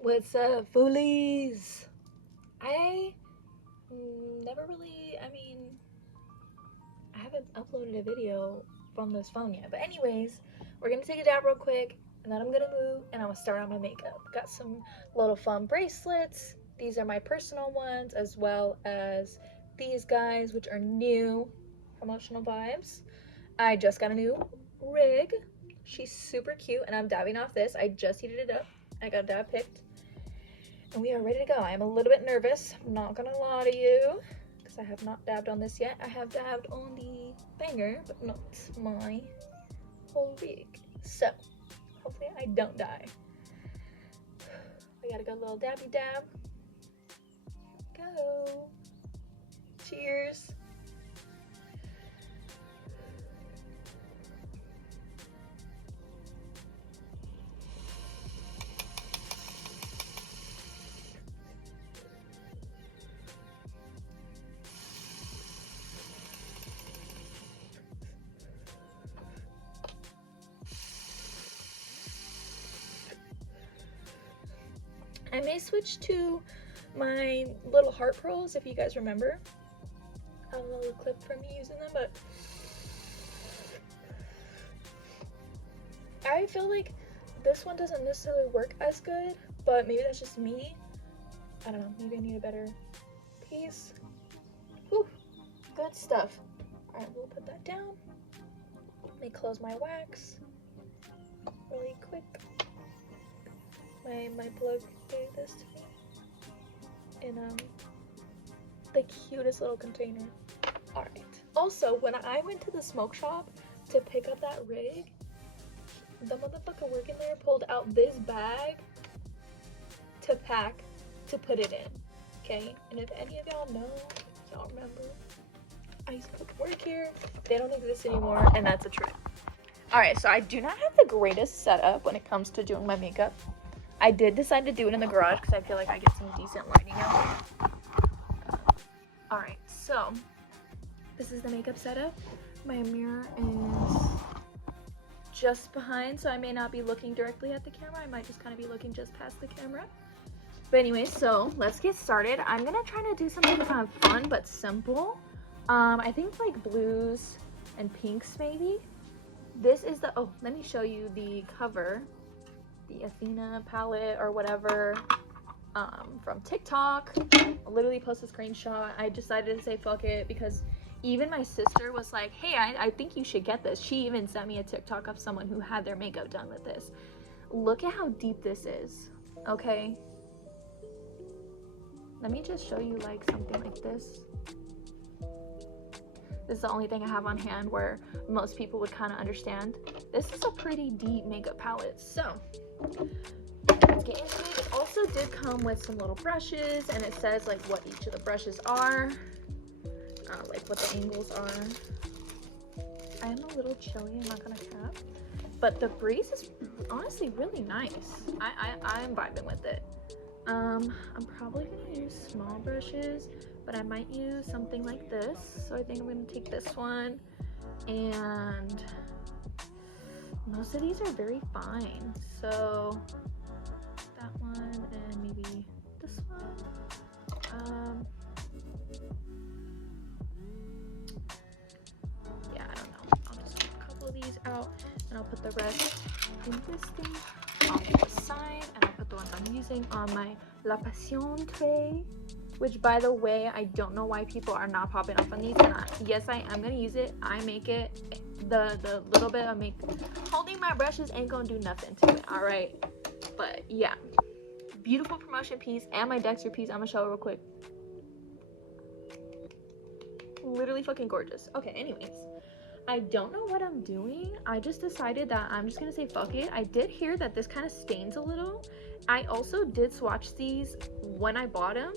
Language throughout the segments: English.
What's up, foolies? I never really, I haven't uploaded a video from this phone yet. But anyways, we're gonna take a dab real quick, and then I'm gonna move, and I'm gonna start on my makeup. Got some little fun bracelets. These are my personal ones, as well as these guys, which are new promotional vibes. I just got a new rig. She's super cute, and I'm dabbing off this. I just heated it up. I got a dab picked. And we are ready to go. I am a little bit nervous, I'm not gonna lie to you, because I have not dabbed on this yet. I have dabbed on the banger, but not my whole rig. So, hopefully I don't die. I gotta go a little dabby dab. Go. Cheers. I may switch to my little heart pearls if you guys remember. I have a little clip from me using them, but I feel like this one doesn't necessarily work as good, but maybe that's just me. I don't know, maybe I need a better piece. Whew, good stuff. All right, we'll put that down. Let me close my wax really quick. My plug gave this to me in the cutest little container. All right. Also, when I went to the smoke shop to pick up that rig, the motherfucker working there pulled out this bag to pack to put it in. Okay, and if any of y'all know, y'all remember, I used to work here. They don't exist anymore, and that's a trip. All right, so I do not have the greatest setup when it comes to doing my makeup. I did decide to do it in the garage because I feel like I get some decent lighting out there. All right, so this is the makeup setup. My mirror is just behind, so I may not be looking directly at the camera. I might just kind of be looking just past the camera. But anyway, so let's get started. I'm gonna try to do something kind of fun but simple. I think like blues and pinks maybe. This is the, oh, let me show you the cover. The Athena palette or whatever from TikTok. I literally posted a screenshot. I decided to say fuck it because even my sister was like, hey, I think you should get this. She even sent me a TikTok of someone who had their makeup done with this. Look at how deep this is, okay? Let me just show you like something like this. This is the only thing I have on hand where most people would kind of understand. This is a pretty deep makeup palette, so let's get into it. It also did come with some little brushes, and it says like what each of the brushes are, like what the angles are. I am a little chilly, I'm not gonna cap, but the breeze is honestly really nice. I'm vibing with it. I'm probably gonna use small brushes, but I might use something like this. So I think I'm gonna take this one, and most of these are very fine. So that one and maybe this one. Yeah, I don't know. I'll just take a couple of these out, and I'll put the rest in this thing on the side, and I'll put the ones I'm using on my La Passion tray, which by the way, I don't know why people are not popping up on these. And yes, I am gonna use it. I make it. The little bit I make, holding my brushes ain't gonna do nothing to it, all right? But yeah, beautiful promotion piece, and my Dexter piece. I'm gonna show it real quick. Literally fucking gorgeous. Okay, anyways, I don't know what I'm doing. I just decided that I'm just gonna say fuck it. I did hear that this kind of stains a little. I also did swatch these when I bought them,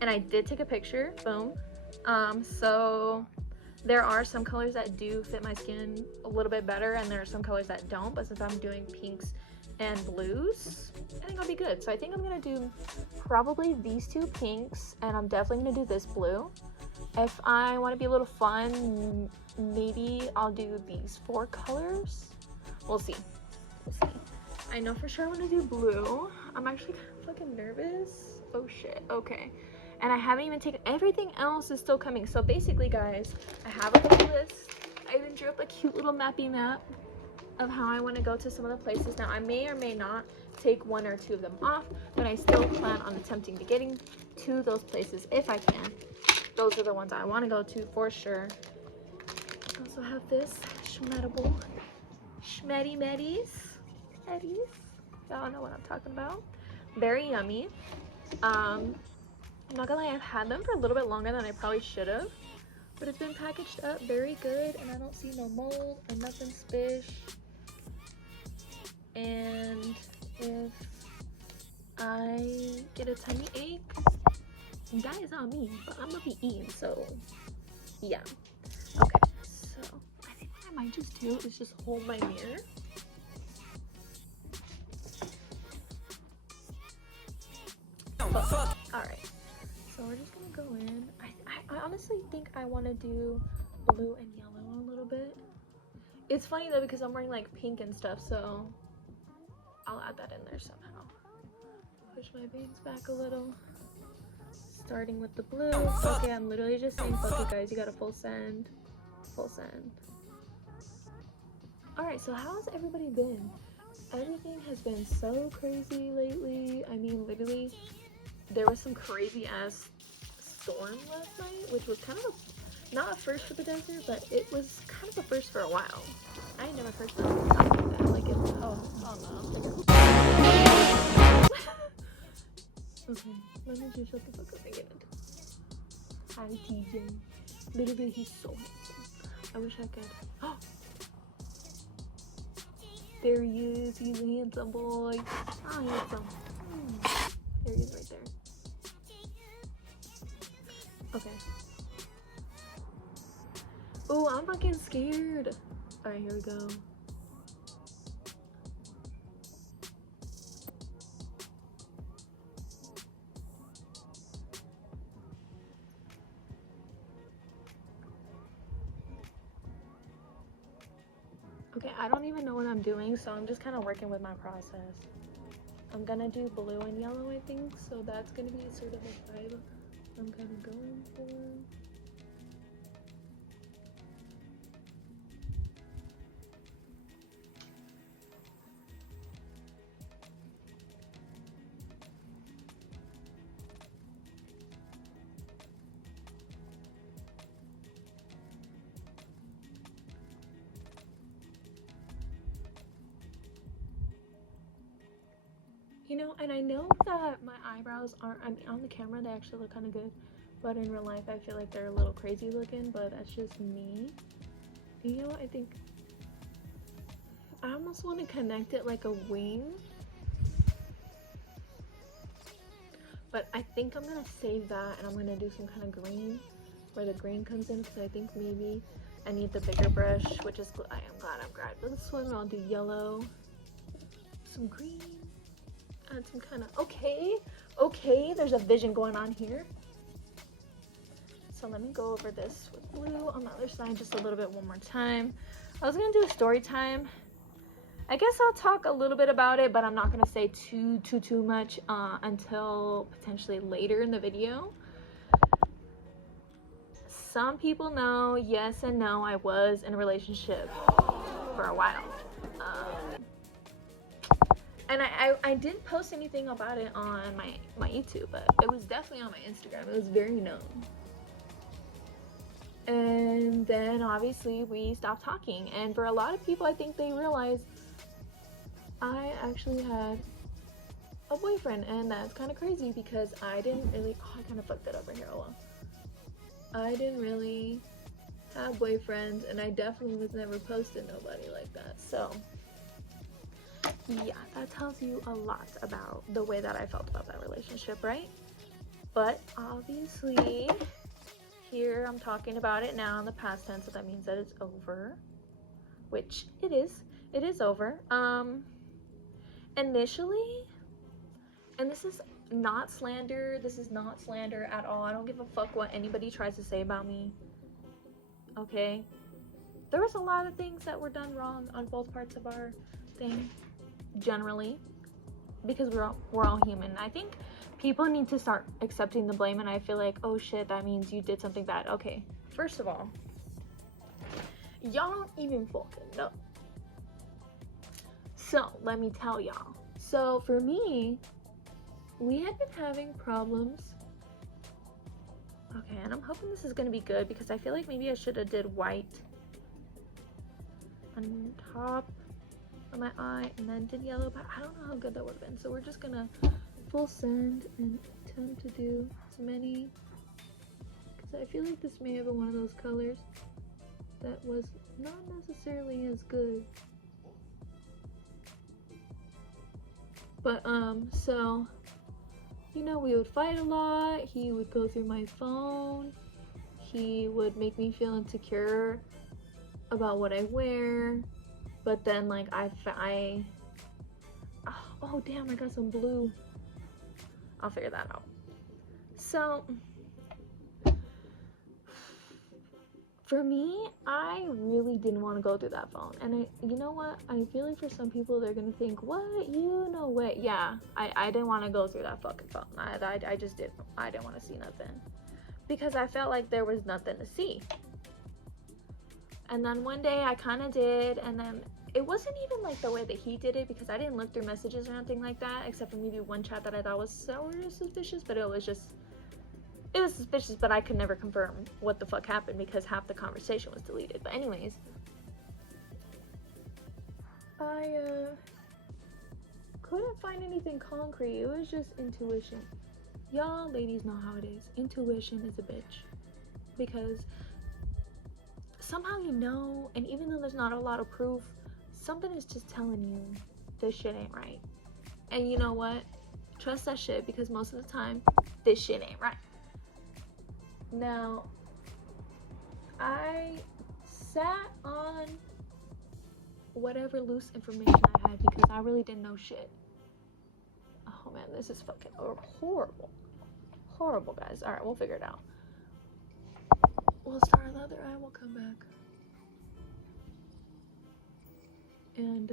and I did take a picture. Boom. So there are some colors that do fit my skin a little bit better, and there are some colors that don't, but since I'm doing pinks and blues, I think I'll be good. So I think I'm gonna do probably these two pinks, and I'm definitely gonna do this blue. If I want to be a little fun, maybe I'll do these 4 colors. We'll see. I know for sure I want to do blue. I'm actually kind of fucking nervous. Oh shit, okay. And I haven't even taken, everything else is still coming. So basically guys, I have a little list. I even drew up a cute little mappy map of how I want to go to some of the places. Now I may or may not take 1 or 2 of them off, but I still plan on attempting to getting to those places if I can. Those are the ones I want to go to for sure. I also have this schmettable schmetty meddies. Y'all know what I'm talking about. Very yummy. I'm not gonna lie, I've had them for a little bit longer than I probably should have, but it's been packaged up very good, and I don't see no mold or nothing spish. And if I get a tummy ache, that is on me, but I'm gonna be eating, so yeah. Okay, so I think what I might just do is just hold my mirror. Alright, so we're just gonna go in. I honestly think I want to do blue and yellow a little bit. It's funny though because I'm wearing like pink and stuff, so I'll add that in there somehow. Push my bangs back a little. Starting with the blue. Okay, I'm literally just saying fuck it guys, you got a full send. Full send. Alright, so how has everybody been? Everything has been so crazy lately. I mean, literally, there was some crazy ass storm last night, which was kind of not a first for the desert, but it was kind of a first for a while. I ain't never heard something like that. Like, it's, oh no. Okay, let me just shut the fuck up and get into it. Hi, TJ. Literally, he's so handsome. I wish I could. Oh! There he is. He's a handsome boy. Oh, handsome. There he is right there. Okay. Oh, I'm fucking scared. Alright, here we go. Okay, I don't even know what I'm doing, so I'm just kind of working with my process. I'm gonna do blue and yellow, I think, so that's gonna be sort of a vibe I'm kind of going for. You know, and I know that my eyebrows aren't, I mean, on the camera they actually look kind of good, but in real life I feel like they're a little crazy looking, but that's just me. You know what, I think I almost want to connect it like a wing, but I think I'm gonna save that and I'm gonna do some kind of green where the green comes in, because I think maybe I need the bigger brush, which is, I am glad I'm grabbed this one. I'll do yellow, some green, add some kind of, okay, there's a vision going on here. So let me go over this with blue on the other side just a little bit one more time. I was gonna do a story time. I guess I'll talk a little bit about it, but I'm not gonna say too much until potentially later in the video. Some people know, yes and no, I was in a relationship for a while. And I didn't post anything about it on my YouTube, but it was definitely on my Instagram. It was very known. And then obviously we stopped talking. And for a lot of people, I think they realized I actually had a boyfriend. And that's kind of crazy because I didn't really, oh, I kind of fucked that up right here. Oh well. I didn't really have boyfriends, and I definitely was never posting nobody like that. So yeah, that tells you a lot about the way that I felt about that relationship, right? But obviously here I'm talking about it now in the past tense, so that means that it's over, which it is over. Initially, and this is not slander at all, I don't give a fuck what anybody tries to say about me, okay? There was a lot of things that were done wrong on both parts of our thing. generally, because we're all human. I think people need to start accepting the blame, and I feel like, oh shit, that means you did something bad. Okay, first of all, y'all don't even fucking know. So let me tell y'all. So for me, we had been having problems. Okay, and I'm hoping this is gonna be good because I feel like maybe I should have did white on top of my eye and then did yellow, but I don't know how good that would have been. So we're just gonna full send and attempt to do as many, because I feel like this may have been one of those colors that was not necessarily as good. But so, you know, we would fight a lot. He would go through my phone. He would make me feel insecure about what I wear. But then, like, oh damn, I got some blue. I'll figure that out. So, for me, I really didn't want to go through that phone. And you know what? I feel like for some people, they're gonna think, what? You know what? Yeah, I didn't want to go through that fucking phone. I just didn't. I didn't want to see nothing. Because I felt like there was nothing to see. And then one day I kind of did, and then it wasn't even like the way that he did it, because I didn't look through messages or anything like that, except for maybe one chat that I thought was sort of suspicious, but it was suspicious, but I could never confirm what the fuck happened because half the conversation was deleted. But anyways, I couldn't find anything concrete. It was just intuition. Y'all ladies know how it is. Intuition is a bitch. Because somehow you know, and even though there's not a lot of proof, something is just telling you this shit ain't right. And you know what? Trust that shit, because most of the time, this shit ain't right. Now, I sat on whatever loose information I had because I really didn't know shit. Oh man, this is fucking horrible. Horrible, guys. Alright, we'll figure it out. We'll start on the other eye, we'll come back. And,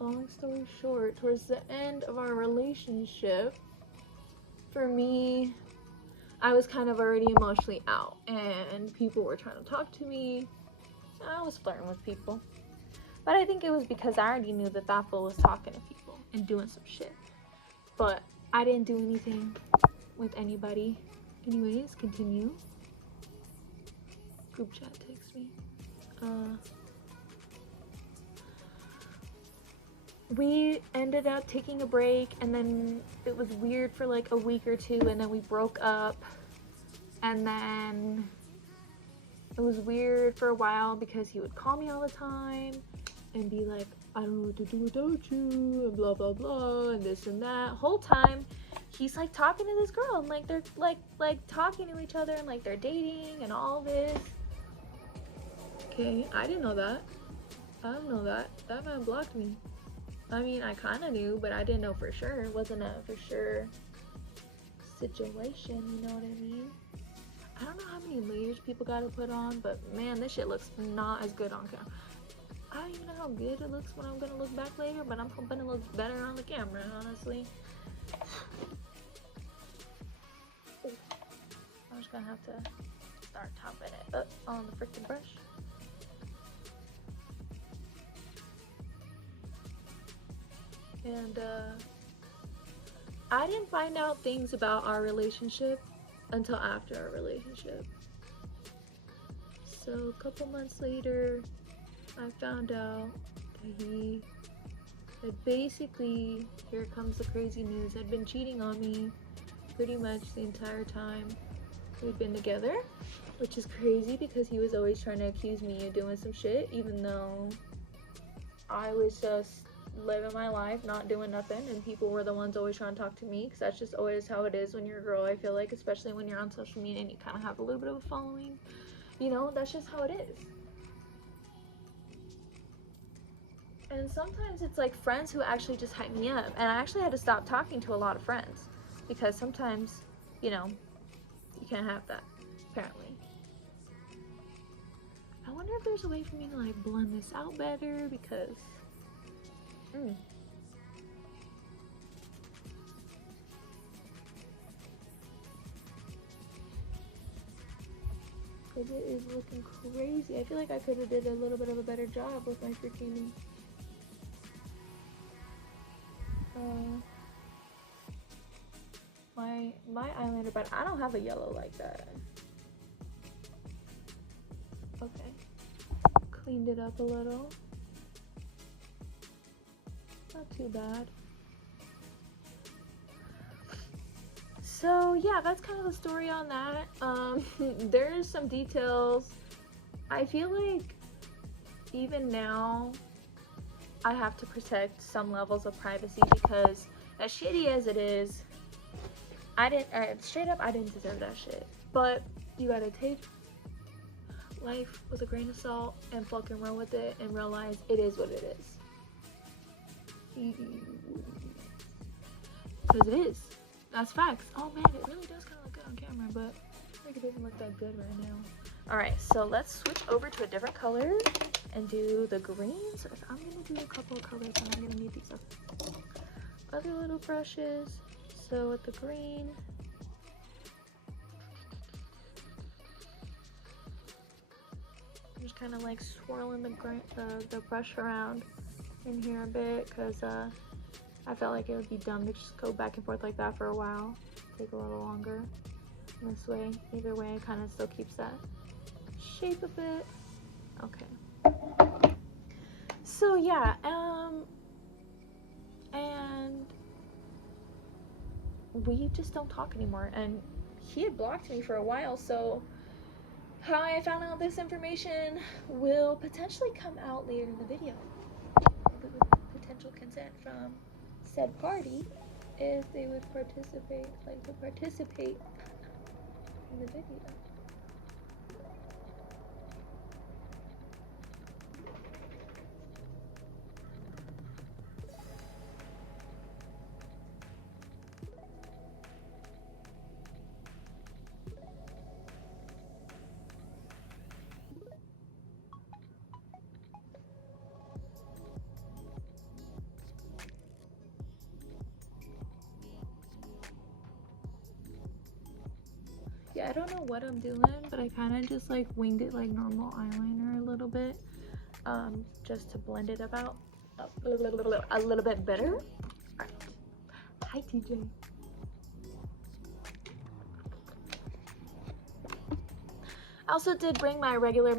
long story short, towards the end of our relationship, for me, I was kind of already emotionally out, and people were trying to talk to me. I was flirting with people, but I think it was because I already knew that that fool was talking to people and doing some shit, but I didn't do anything with anybody. Anyways, continue. Group chat texts me. We ended up taking a break, and then it was weird for like a week or two, and then we broke up, and then it was weird for a while because he would call me all the time and be like, I don't know what to do without you, and blah blah blah, and this and that. Whole time he's like talking to this girl, and like they're like talking to each other, and like they're dating and all this. Okay, I didn't know that. I don't know that. That man blocked me. I mean, I kind of knew, but I didn't know for sure. It wasn't a for sure situation, you know what I mean? I don't know how many layers people gotta put on, but man, this shit looks not as good on camera. I don't even know how good it looks when I'm gonna look back later, but I'm hoping it looks better on the camera, honestly. I'm just gonna have to start topping it up on the freaking brush. And I didn't find out things about our relationship until after our relationship. So a couple months later, I found out that he had basically, here comes the crazy news, had been cheating on me pretty much the entire time we've been together, which is crazy because he was always trying to accuse me of doing some shit, even though I was just living my life, not doing nothing, and people were the ones always trying to talk to me, because that's just always how it is when you're a girl, I feel like, especially when you're on social media and you kind of have a little bit of a following, you know, that's just how it is. And sometimes it's like friends who actually just hype me up, and I actually had to stop talking to a lot of friends, because sometimes, you know, you can't have that, apparently. I wonder if there's a way for me to like blend this out better because it is looking crazy. I feel like I could have did a little bit of a better job with my freaking my eyeliner, but I don't have a yellow like that. Okay, cleaned it up a little. Not too bad. So yeah, that's kind of the story on that. There's some details. I feel like even now I have to protect some levels of privacy because as shitty as it is, straight up, I didn't deserve that shit. But you gotta take life with a grain of salt and fucking run with it and realize it is what it is. Because it is. That's facts. Oh man, it really does kind of look good on camera, but I think it doesn't look that good right now. Alright, so let's switch over to a different color and do the greens. I'm gonna do a couple of colors and I'm gonna need these other little brushes. So with the green, I'm just kind of like swirling the brush around in here a bit because I felt like it would be dumb to just go back and forth like that for a while. Take a little longer. And this way, either way, it kind of still keeps that shape a bit. Okay. So yeah, and we just don't talk anymore. And he had blocked me for a while, so how I found out this information will potentially come out later in the video. With potential consent from said party if they would participate in the video. Yeah, I don't know what I'm doing, but I kind of just like winged it like normal eyeliner a little bit, just to blend it about a little bit better. All right. Hi, TJ. I also did bring my regular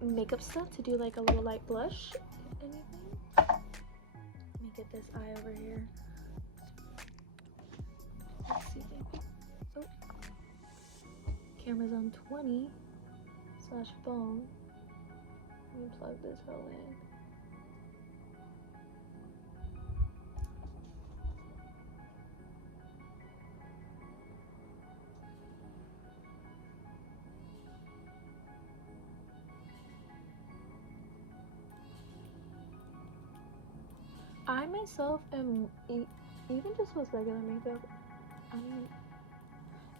makeup stuff to do like a little light blush, if anything. Let me get this eye over here. Let's see. Oh. Camera's on 20/phone. Let me plug this hole in. I myself am, even just with regular makeup, I mean,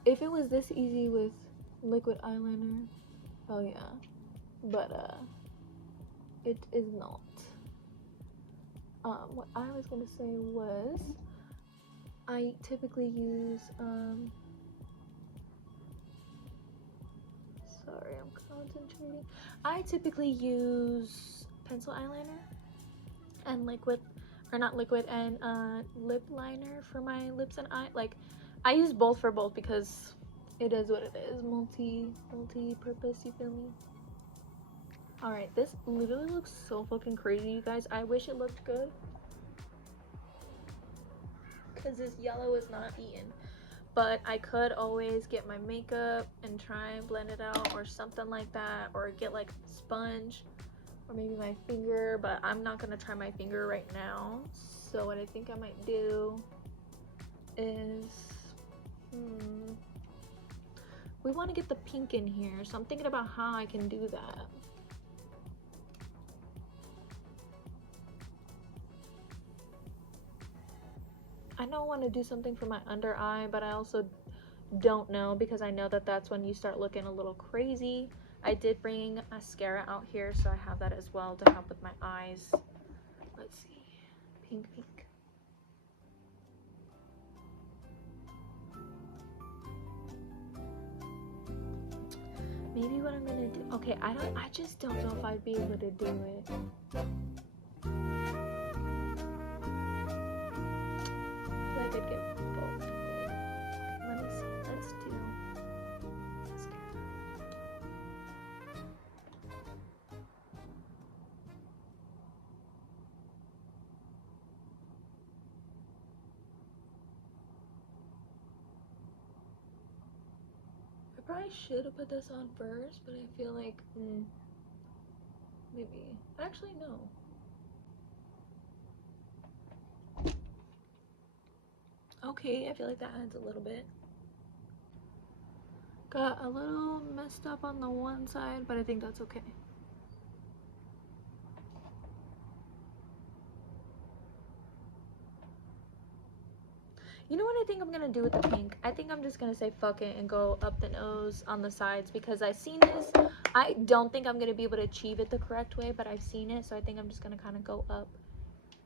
if it was this easy with liquid eyeliner, oh yeah, but it is not. What I was gonna say was, I typically use, sorry, I'm concentrating. I typically use pencil eyeliner and liquid, or not liquid, and lip liner for my lips and eye. Like, I use both for both because it is what it is. Multi-purpose, you feel me? Alright, this literally looks so fucking crazy, you guys. I wish it looked good, because this yellow is not eaten. But I could always get my makeup and try and blend it out or something like that, or get like a sponge or maybe my finger, but I'm not gonna try my finger right now. So what I think I might do is we want to get the pink in here, so I'm thinking about how I can do that. I know I want to do something for my under eye, but I also don't know, because I know that that's when you start looking a little crazy. I did bring mascara out here, so I have that as well to help with my eyes. Let's see. Pink, pink. Maybe what I'm gonna do. Okay, I just don't know if I'd be able to do it. I feel like I'd get both. Okay, let me see. Let's do mascara. I probably should have put this on first, but I feel like maybe. Actually, no. Okay, I feel like that adds a little bit. Got a little messed up on the one side, but I think that's okay. You know what I think I'm gonna do with the pink? I think I'm just gonna say fuck it and go up the nose on the sides because I've seen this. I don't think I'm gonna be able to achieve it the correct way, but I've seen it, so I think I'm just gonna kind of go up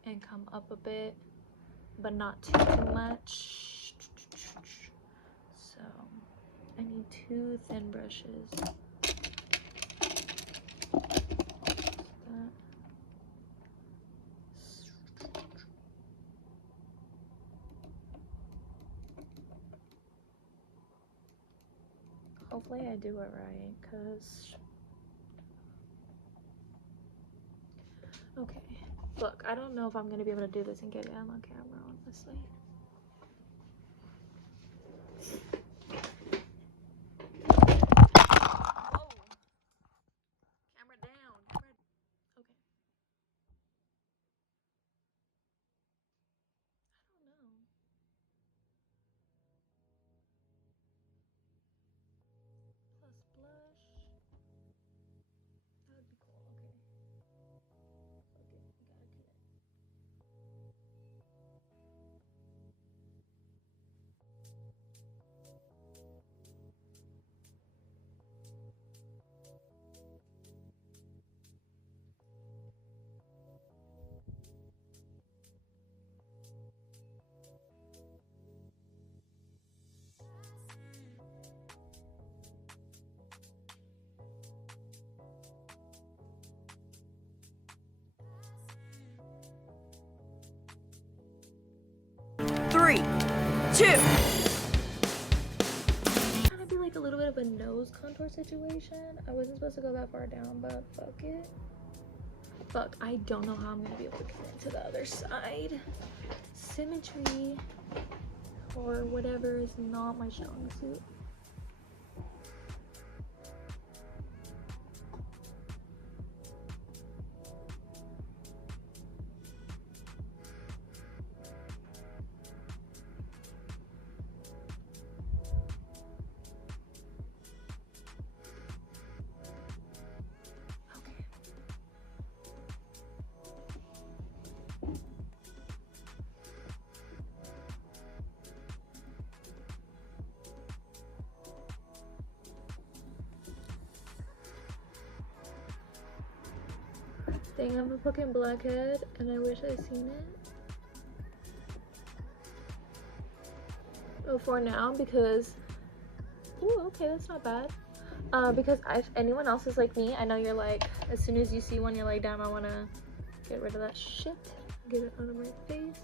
and come up a bit, but not too much. So I need 2 thin brushes. Hopefully I do it right, cause okay. Look, I don't know if I'm gonna be able to do this and get it on camera, honestly. Whoa. Camera down. Okay. I don't know. Plus blush. That would be cool. Okay. Okay, we gotta do it. Three, two. Kind of be like a little bit of a nose contour situation. I wasn't supposed to go that far down, but fuck it. Fuck, I don't know how I'm gonna be able to get into the other side. Symmetry or whatever is not my strong suit. Dang, I have a fucking blackhead and I wish I'd seen it. Oh, for now, because ooh, okay, that's not bad. Because if anyone else is like me, I know you're like, as soon as you see one, you're like, damn, I want to get rid of that shit, get it out of my face.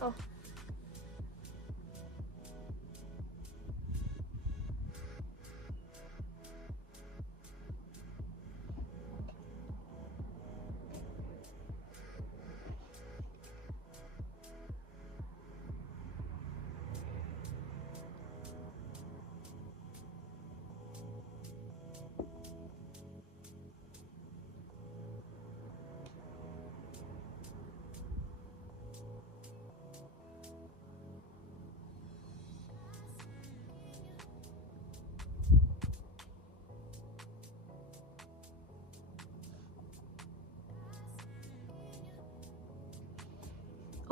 Oh.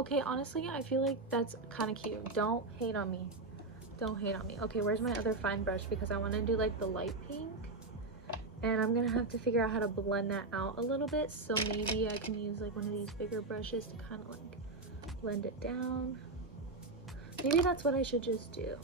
Okay, honestly, I feel like that's kind of cute. Don't hate on me. Don't hate on me. Okay, where's my other fine brush? Because I want to do like the light pink. And I'm gonna have to figure out how to blend that out a little bit. So maybe I can use like one of these bigger brushes to kind of like blend it down. Maybe that's what I should just do.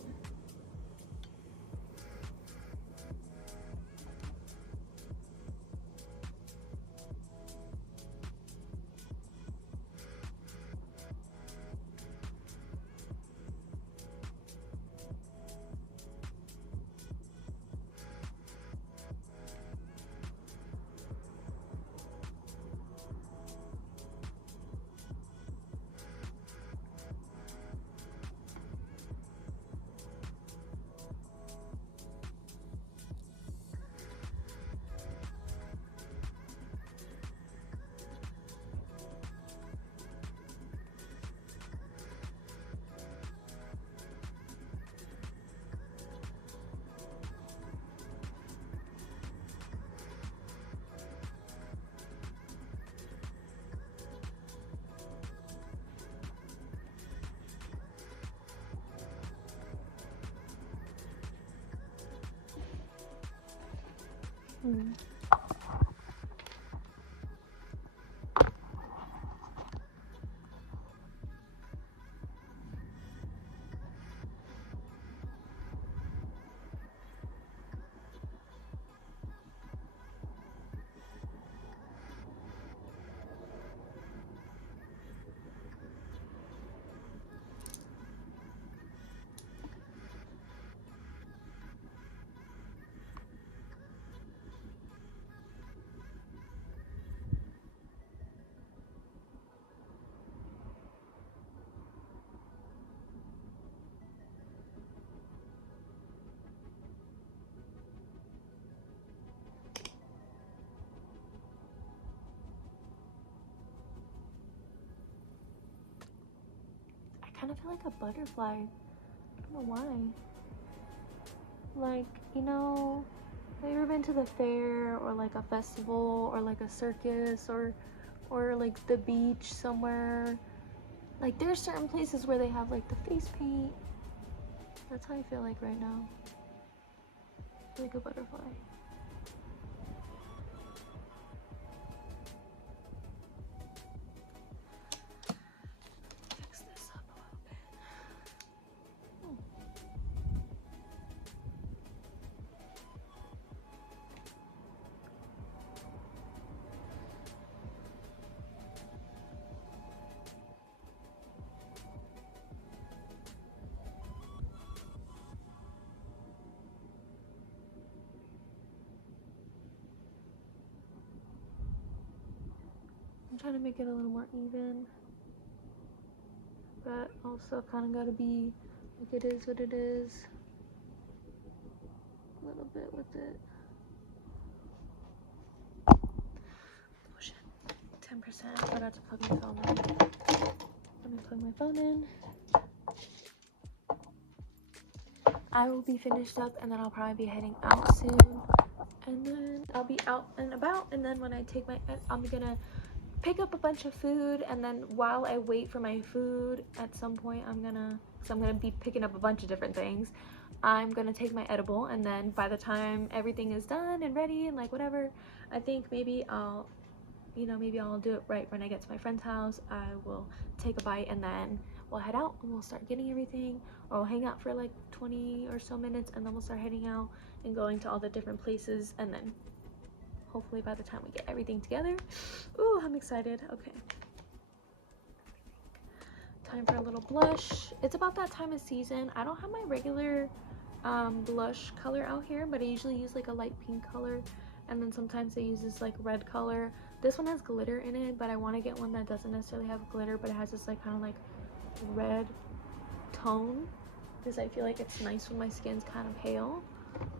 I kind of feel like a butterfly. I don't know why. Like, you know, have you ever been to the fair or like a festival or like a circus or like the beach somewhere? Like there's certain places where they have like the face paint. That's how I feel like right now. Like a butterfly. Fix this up a little bit. I'm trying to make it a little more even, but also kind of gotta be like it is what it is. A little bit with it. Oh shit, 10%. I forgot to plug my phone in. Let me plug my phone in. I will be finished up and then I'll probably be heading out soon. And then I'll be out and about, and then when I take my, I'm gonna pick up a bunch of food, and then while I wait for my food at some point I'm gonna be picking up a bunch of different things. I'm gonna take my edible, and then by the time everything is done and ready and like whatever, I think maybe I'll do it right when I get to my friend's house. I will take a bite and then we'll head out and we'll start getting everything, or we'll hang out for like 20 or so minutes and then we'll start heading out and going to all the different places, and then hopefully by the time we get everything together. Ooh, I'm excited. Okay. Time for a little blush. It's about that time of season. I don't have my regular blush color out here, but I usually use like a light pink color, and then sometimes I use this like red color. This one has glitter in it, but I want to get one that doesn't necessarily have glitter, but it has this like kind of like red tone, because I feel like it's nice when my skin's kind of pale.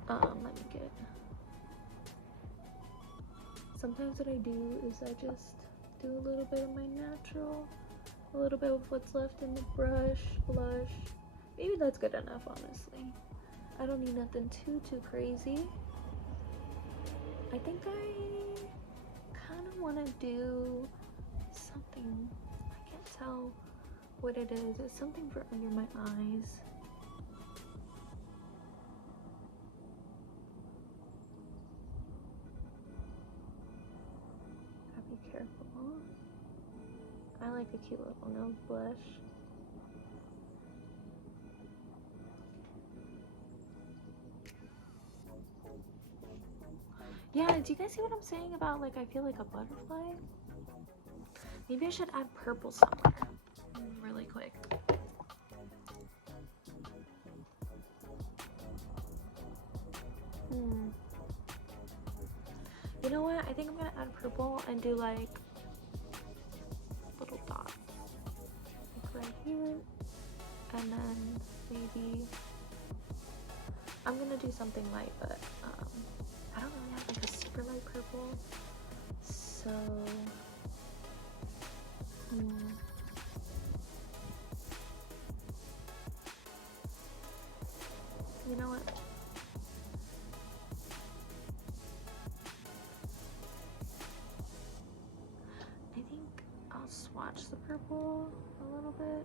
Let me get, sometimes what I do is I just do a little bit of my natural, a little bit of what's left in the blush. Maybe that's good enough, honestly. I don't need nothing too crazy. I think I kind of want to do something, I can't tell what it is. It's something for under my eyes. Gotta be careful. I like a cute little nose blush. Yeah, do you guys see what I'm saying about like I feel like a butterfly? Maybe I should add purple somewhere really quick. You know what? I think I'm gonna add purple and do like little dots. Like right here. And then maybe I'm gonna do something light, but I don't really have like a super light purple. So you know what? I think I'll swatch the purple a little bit.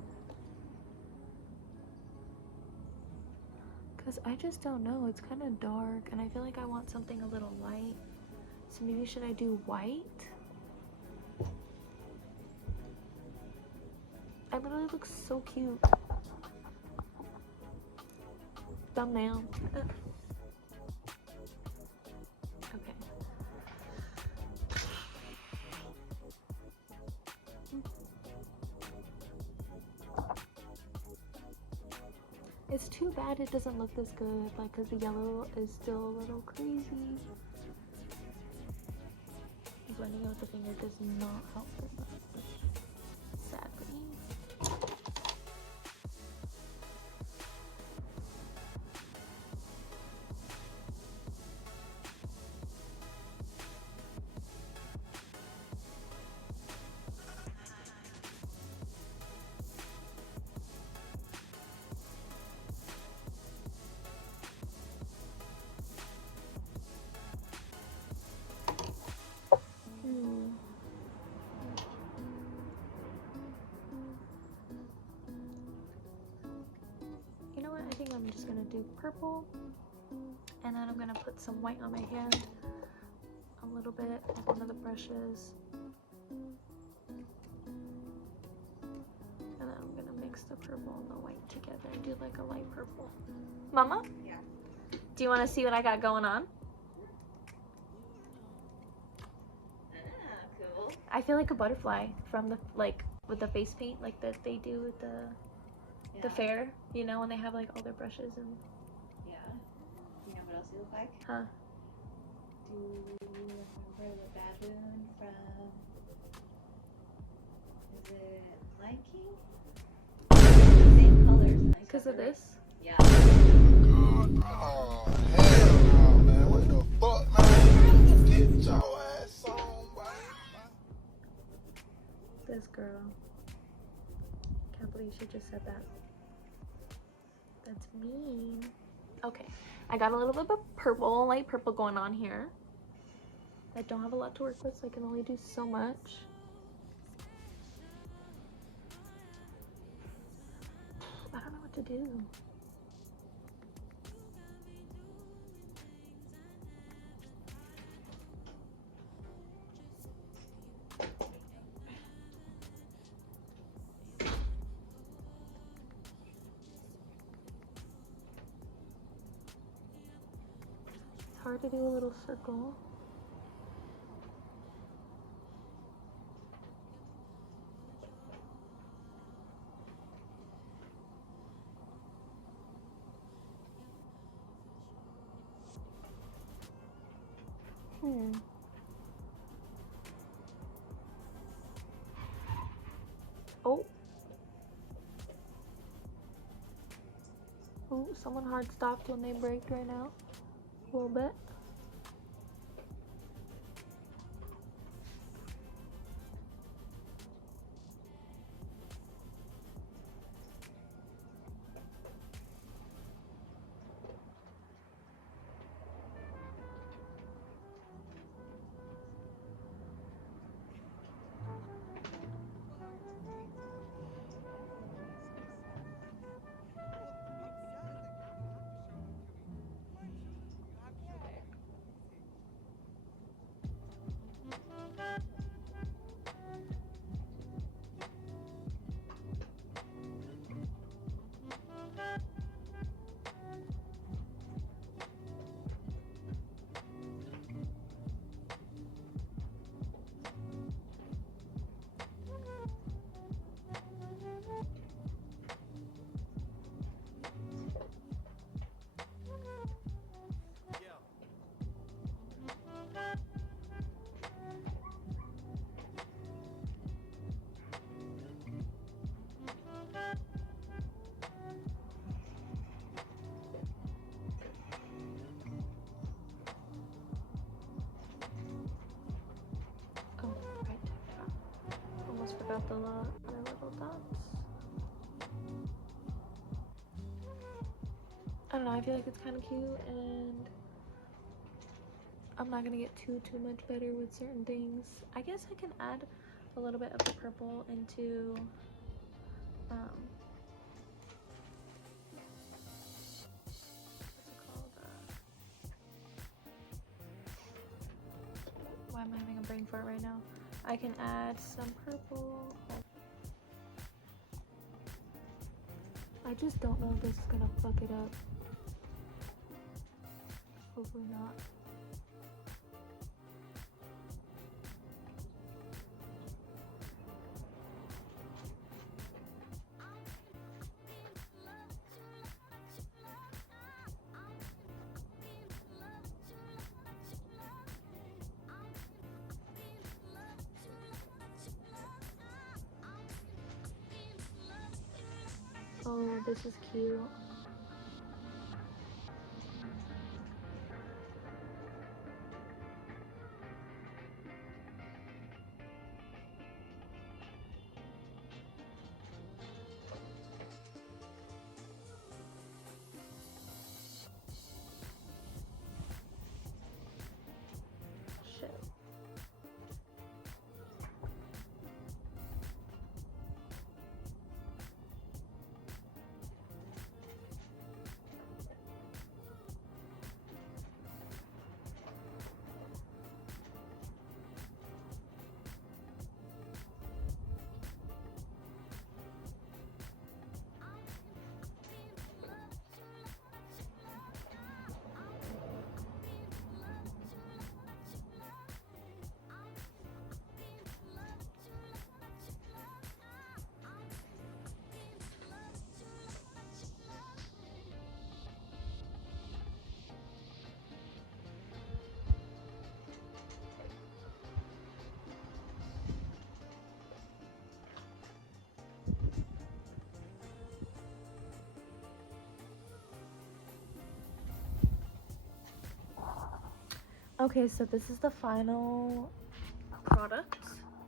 Because I just don't know. It's kind of dark and I feel like I want something a little light. So maybe should I do white? I literally look so cute. Thumbnail. Okay. It's too bad it doesn't look this good, like, because the yellow is still a little crazy. Blending out the finger does not help very much, sadly. You know what? I think I'm just gonna do purple, and then I'm gonna put some white on my hand, a little bit with one of the brushes, and then I'm gonna mix the purple and the white together and do like a light purple. Mama? Yeah. Do you want to see what I got going on? Cool. I feel like a butterfly from the, like, with the face paint, like that they do with the fair, you know, when they have like all their brushes and. Yeah. You know what else you look like? Huh? Do you remember the baboon from? Is it Lion King? Same colors. Because of this? Yeah. Oh, hell no, man. What the fuck, man? Get your ass on, boy. This girl. Can't believe she just said that. That's mean. Okay, I got a little bit of purple, light purple going on here. I don't have a lot to work with, so I can only do so much. I don't know what to do. Hard to do a little circle. Oh. Oh, someone hard stopped when they braked right now. A little bit. out the little dots. I don't know, I feel like it's kind of cute, and I'm not gonna get too much better with certain things. I guess I can add a little bit of the purple into what's it called? Why am I having a brain fart right now? I can add some purple. I just don't know if this is gonna fuck it up. Hopefully not. Oh, this is cute. Shit. Okay, so this is the final product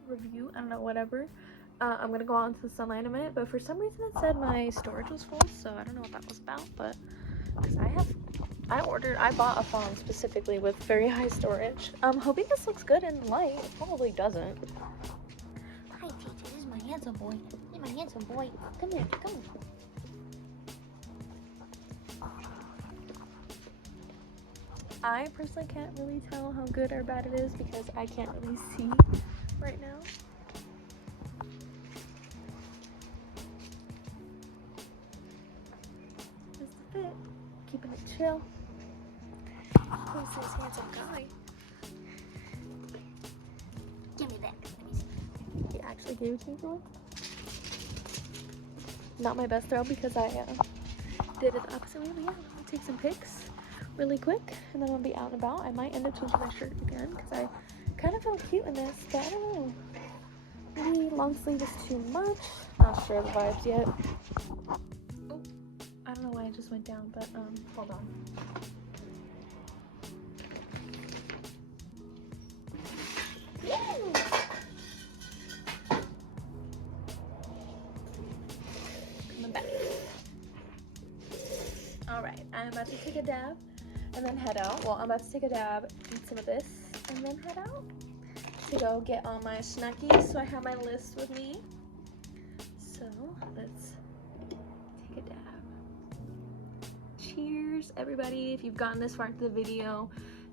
review. I don't know, whatever. I'm gonna go out into the sunlight in a minute, but for some reason it said my storage was full, so I don't know what that was about, but because I bought a phone specifically with very high storage. I'm hoping this looks good in light. It probably doesn't. Hi, teacher. This is my handsome boy. This is my handsome boy. Come here. Come here. I personally can't really tell how good or bad it is because I can't really see right now. This is the fit. Keeping it chill. Who's this handsome guy? Give me that. Let me see. He actually gave it to me for once. Not my best throw because I did it the opposite way, but yeah, I'll take some pics really quick and then I'll be out and about. I might end up changing my shirt again because I kind of feel cute in this, but I don't know. Maybe long sleeve is too much. Not sure the vibes yet. Oh, I don't know why I just went down, but hold on. Coming back. Alright, I'm about to take a dab and then head out. Well, I'm about to take a dab, eat some of this, and then head out to go get all my snackies. So I have my list with me. So let's take a dab. Cheers, everybody. If you've gotten this far into the video,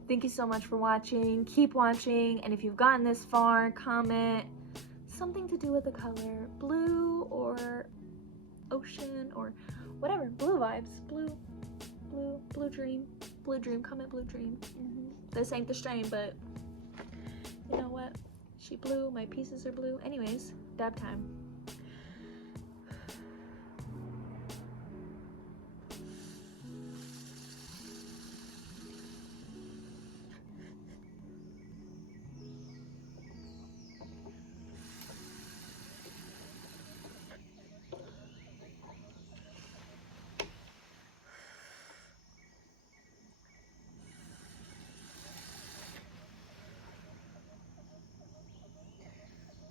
thank you so much for watching. Keep watching, and if you've gotten this far, comment something to do with the color blue or ocean or whatever. Blue vibes. Blue dream. Blue dream. Comment blue dream. This ain't the strain, but you know what? She blue. My pieces are blue. Anyways, dab time.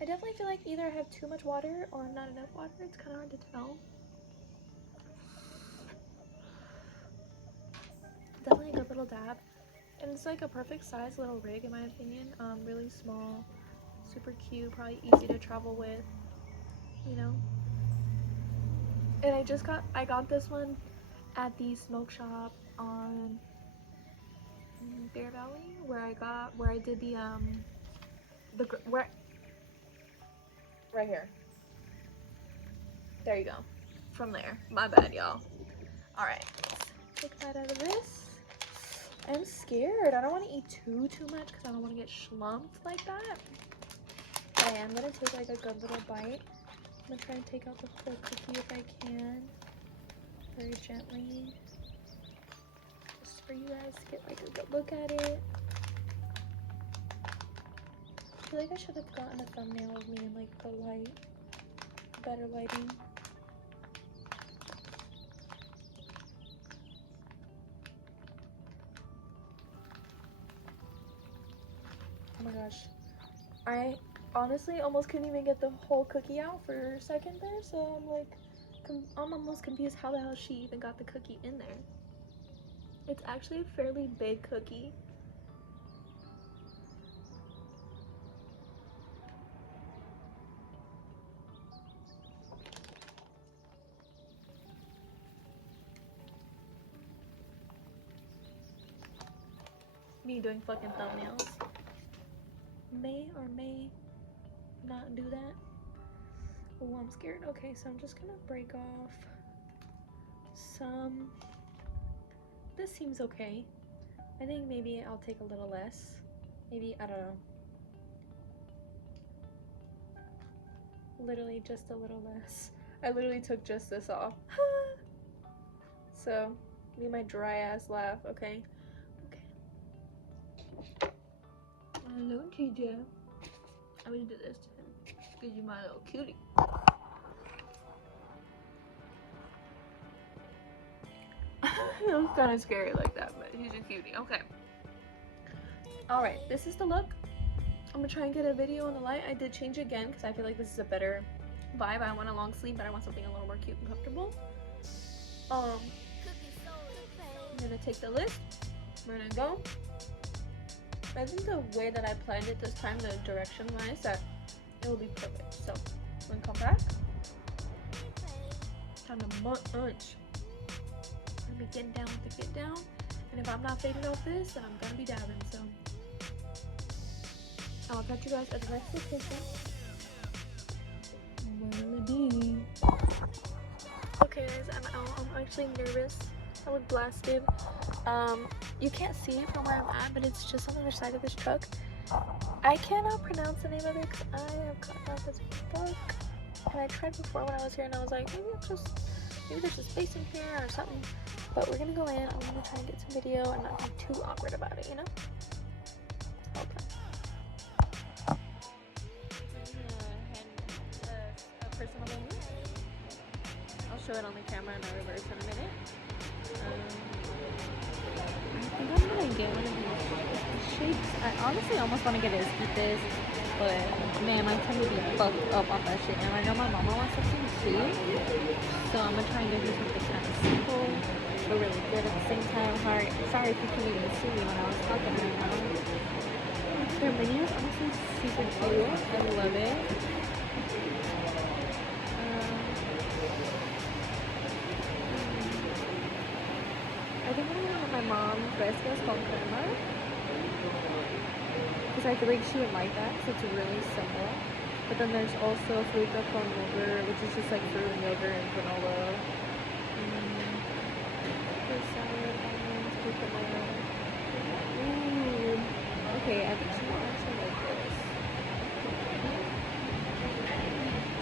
I definitely feel like either I have too much water or not enough water. It's kind of hard to tell. Definitely a good little dab. And it's like a perfect size little rig in my opinion. Really small, super cute, probably easy to travel with, you know. And I got this one at the smoke shop on Bear Valley, where I did the right here. There you go. From there. My bad, y'all. All right. Take that out of this. I'm scared. I don't want to eat too much because I don't want to get schlumped like that. But I am gonna take like a good little bite. I'm gonna try and take out the whole cookie if I can, very gently, just for you guys to get like a good look at it. I feel like I should have gotten a thumbnail of me in like the light, better lighting. Oh my gosh, I honestly almost couldn't even get the whole cookie out for a second there, so I'm almost confused how the hell she even got the cookie in there. It's actually a fairly big cookie. Me doing fucking thumbnails. May or may not do that. Oh, I'm scared. Okay, so I'm just gonna break off some. This seems okay. I think maybe I'll take a little less. Maybe, I don't know. Literally just a little less. I literally took just this off. So, me my dry ass laugh, okay? Hello, TJ. I'm gonna do this to him because you're my little cutie. It was kind of scary like that, but he's a cutie. Okay. Alright, this is the look. I'm gonna try and get a video in the light. I did change again because I feel like this is a better vibe. I want a long sleeve, but I want something a little more cute and comfortable. I'm gonna take the list. We're gonna go. I think the way that I planned it this time, the direction wise, that it will be perfect. So I'm gonna come back. Time to munch. I'm gonna be getting down with the get down. And if I'm not fading off this, then I'm gonna be dabbing. So I'll catch you guys at the next location. Where will it be? Okay guys, I'm out. I'm actually nervous. I was blasted. You can't see it from where I'm at, but it's just on the other side of this truck. I cannot pronounce the name of it because I have gotten off this book. And I tried before when I was here and I was like, maybe there's a space in here or something. But we're gonna go in. I'm gonna try and get some video and not be too awkward about it, you know? Okay. A personal menu. I'll show it on the camera in a reverse in a minute. I think I'm gonna get one of these shakes. I honestly almost want to get this, but man, I tend to be fucked up on that shit. And I know my mama wants something too, so I'm gonna try and get her something kind of simple, but really good at the same time. Sorry if you couldn't even see me when I was talking right now. Their menu is honestly super cute. I love it. I think I'm gonna have my mom's frescoes called crema, because I feel like she would like that because it's really simple. But then there's also fruta con yogurt, which is just like fruit and yogurt and granola. There's salad, almonds, fruta mayo. Ooh. Okay, I think she might actually like this.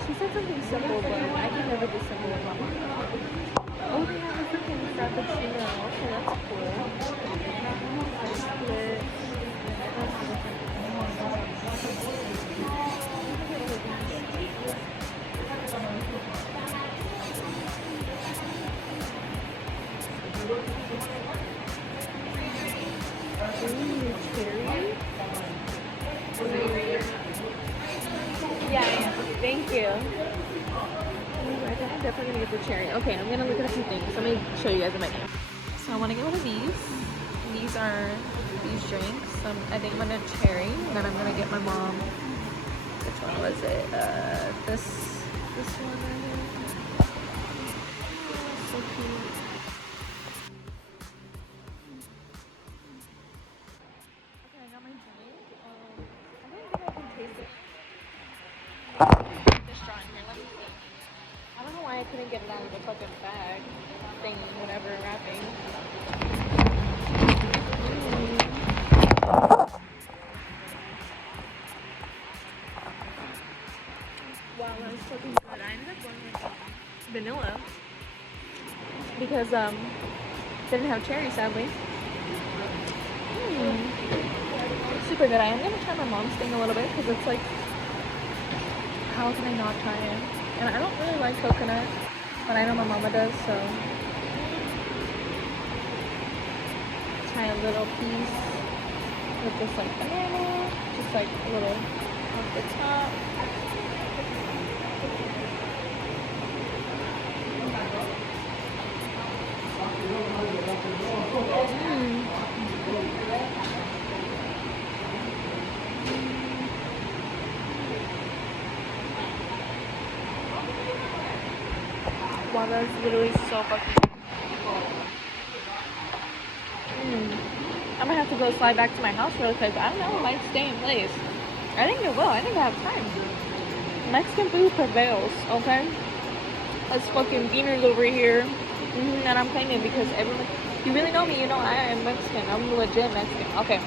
She said something simple, but I can never be simple with my mom. Oh, they have a freaking frappuccino. Okay, that's cool. Split. Ooh, cherry. Yeah, cherry. I think I'm definitely gonna get the cherry. Okay, I'm gonna look at a few things. Let me show you guys the menu. So I want to get one of these. These are these drinks. I think I'm gonna cherry, and then I'm gonna get my mom. Which one was it? This one right here. Oh, so cute. Okay, I got my drink. I don't think I can taste it. This straw in here. Let me see. I don't know why I couldn't get it out of the fucking bag thing, whatever wrapping. Wow, that was fucking good. I ended up going with vanilla because didn't have cherry, sadly. Super good. I am gonna try my mom's thing a little bit because it's like, how can I not try it? And I don't really like coconut, but I know my mama does, so try a little piece with this like banana, just like a little off the top. Wow, that's literally so fucking good. I'm gonna have to go slide back to my house real quick. I don't know, it might stay in place. I think it will. I think I have time. Mexican food prevails, okay? That's fucking beaners over here. And I'm claiming because everyone, you really know me, you know I am Mexican. I'm legit Mexican. Okay.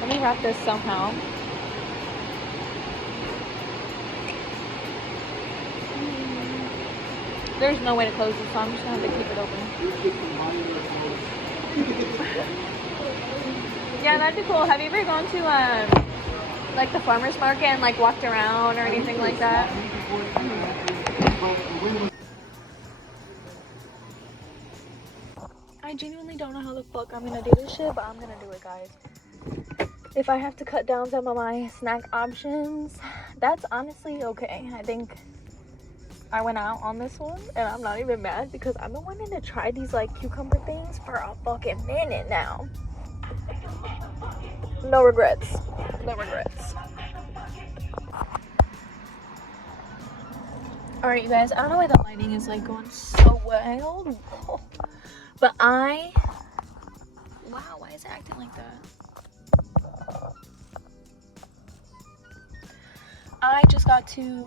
Let me wrap this somehow. There's no way to close this, so I'm just gonna have to keep it open. Yeah, that'd be cool. Have you ever gone to like the farmer's market and like walked around or anything like that? I genuinely don't know how the fuck I'm gonna do this shit, but I'm gonna do it, guys. If I have to cut down some of my snack options, that's honestly okay. I think I went out on this one and I'm not even mad because I've been wanting to try these like cucumber things for a fucking minute now. No regrets. No regrets. Alright, you guys, I don't know why the lighting is like going so wild. But wow, why is it acting like that? I just got to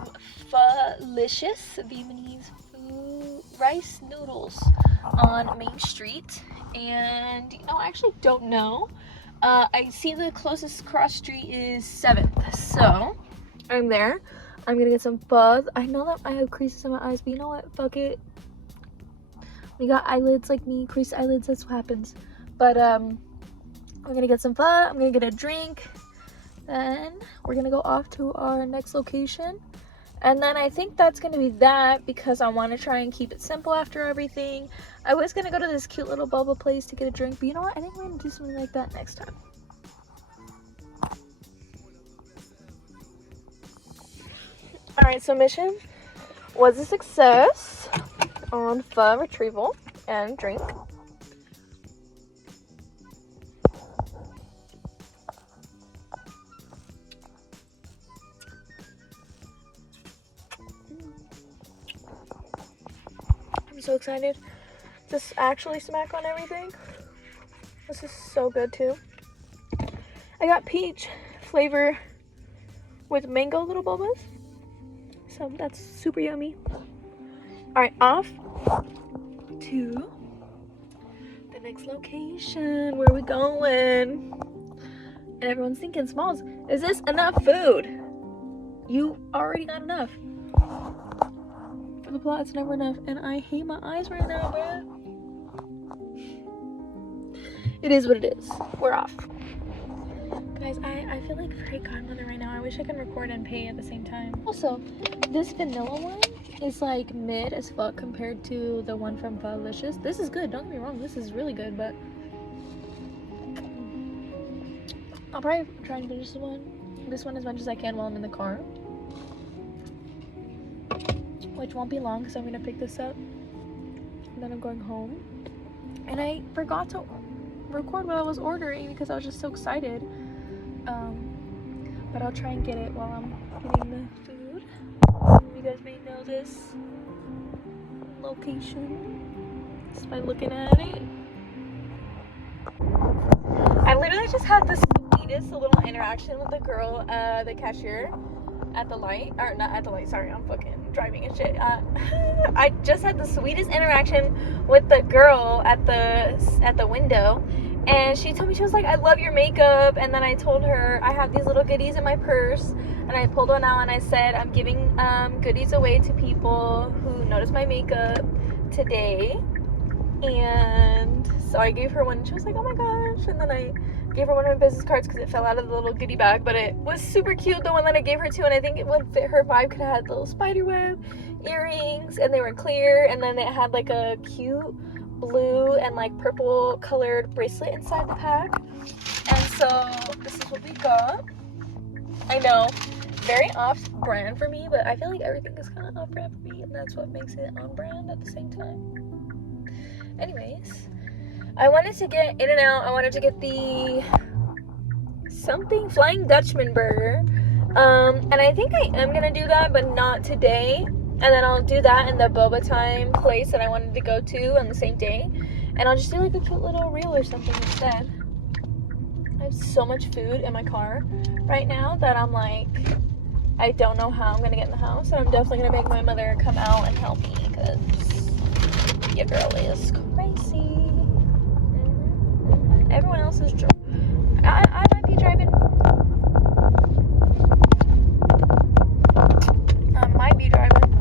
Felicious Vietnamese food rice noodles on Main Street, and you know, I actually don't know. I see the closest cross street is 7th, so I'm there. I'm gonna get some pho. I know that I have creases in my eyes, but you know what? Fuck it. We got eyelids like me, creased eyelids. That's what happens. But I'm gonna get some pho. I'm gonna get a drink. Then we're gonna go off to our next location, and then I think that's gonna be that because I want to try and keep it simple after everything. I was gonna go to this cute little boba place to get a drink, but you know what, I think we're gonna do something like that next time. All right, so mission was a success on pho retrieval and drink. I'm so excited to actually smack on everything. This is so good too. I got peach flavor with mango little bobas, so that's super yummy. All right, off to the next location. Where are we going? And everyone's thinking, Smalls, is this enough food? You already got enough. For the plot, it's never enough, and I hate my eyes right now, bruh. It is what it is. We're off. Guys, I feel like very godmother right now. I wish I could record and pay at the same time. Also, this vanilla one is like mid as fuck compared to the one from Felicious. This is good, don't get me wrong, this is really good, but I'll probably try and finish this one as much as I can while I'm in the car. which won't be long because I'm gonna pick this up and then I'm going home. And I forgot to record what I was ordering because I was just so excited. But I'll try and get it while I'm getting the food. You guys may know this location just by looking at it. I literally just had the sweetest little interaction with the girl, the cashier at the light, or not at the light, sorry, I'm fucking driving and shit. I just had the sweetest interaction with the girl at the window, and she told me, she was like, I love your makeup. And then I told her I have these little goodies in my purse, and I pulled one out and I said, I'm giving goodies away to people who notice my makeup today. And so I gave her one, and she was like, oh my gosh. And then I gave her one of my business cards because it fell out of the little goodie bag, but it was super cute, the one that I gave her too, and I think it would fit her vibe because it had little spider web earrings, and they were clear, and then it had like a cute blue and like purple colored bracelet inside the pack. And so this is what we got. I know, very off brand for me, but I feel like everything is kind of off brand for me, and that's what makes it on brand at the same time. Anyways, I wanted to get In and Out. I wanted to get the something Flying Dutchman burger. And I think I am gonna do that, but not today. And then I'll do that in the boba time place that I wanted to go to on the same day. And I'll just do like a cute little reel or something instead. I have so much food in my car right now that I'm like, I don't know how I'm gonna get in the house. And I'm definitely gonna make my mother come out and help me because your girl is crazy. Everyone else is driving. I might be driving. I might be driving.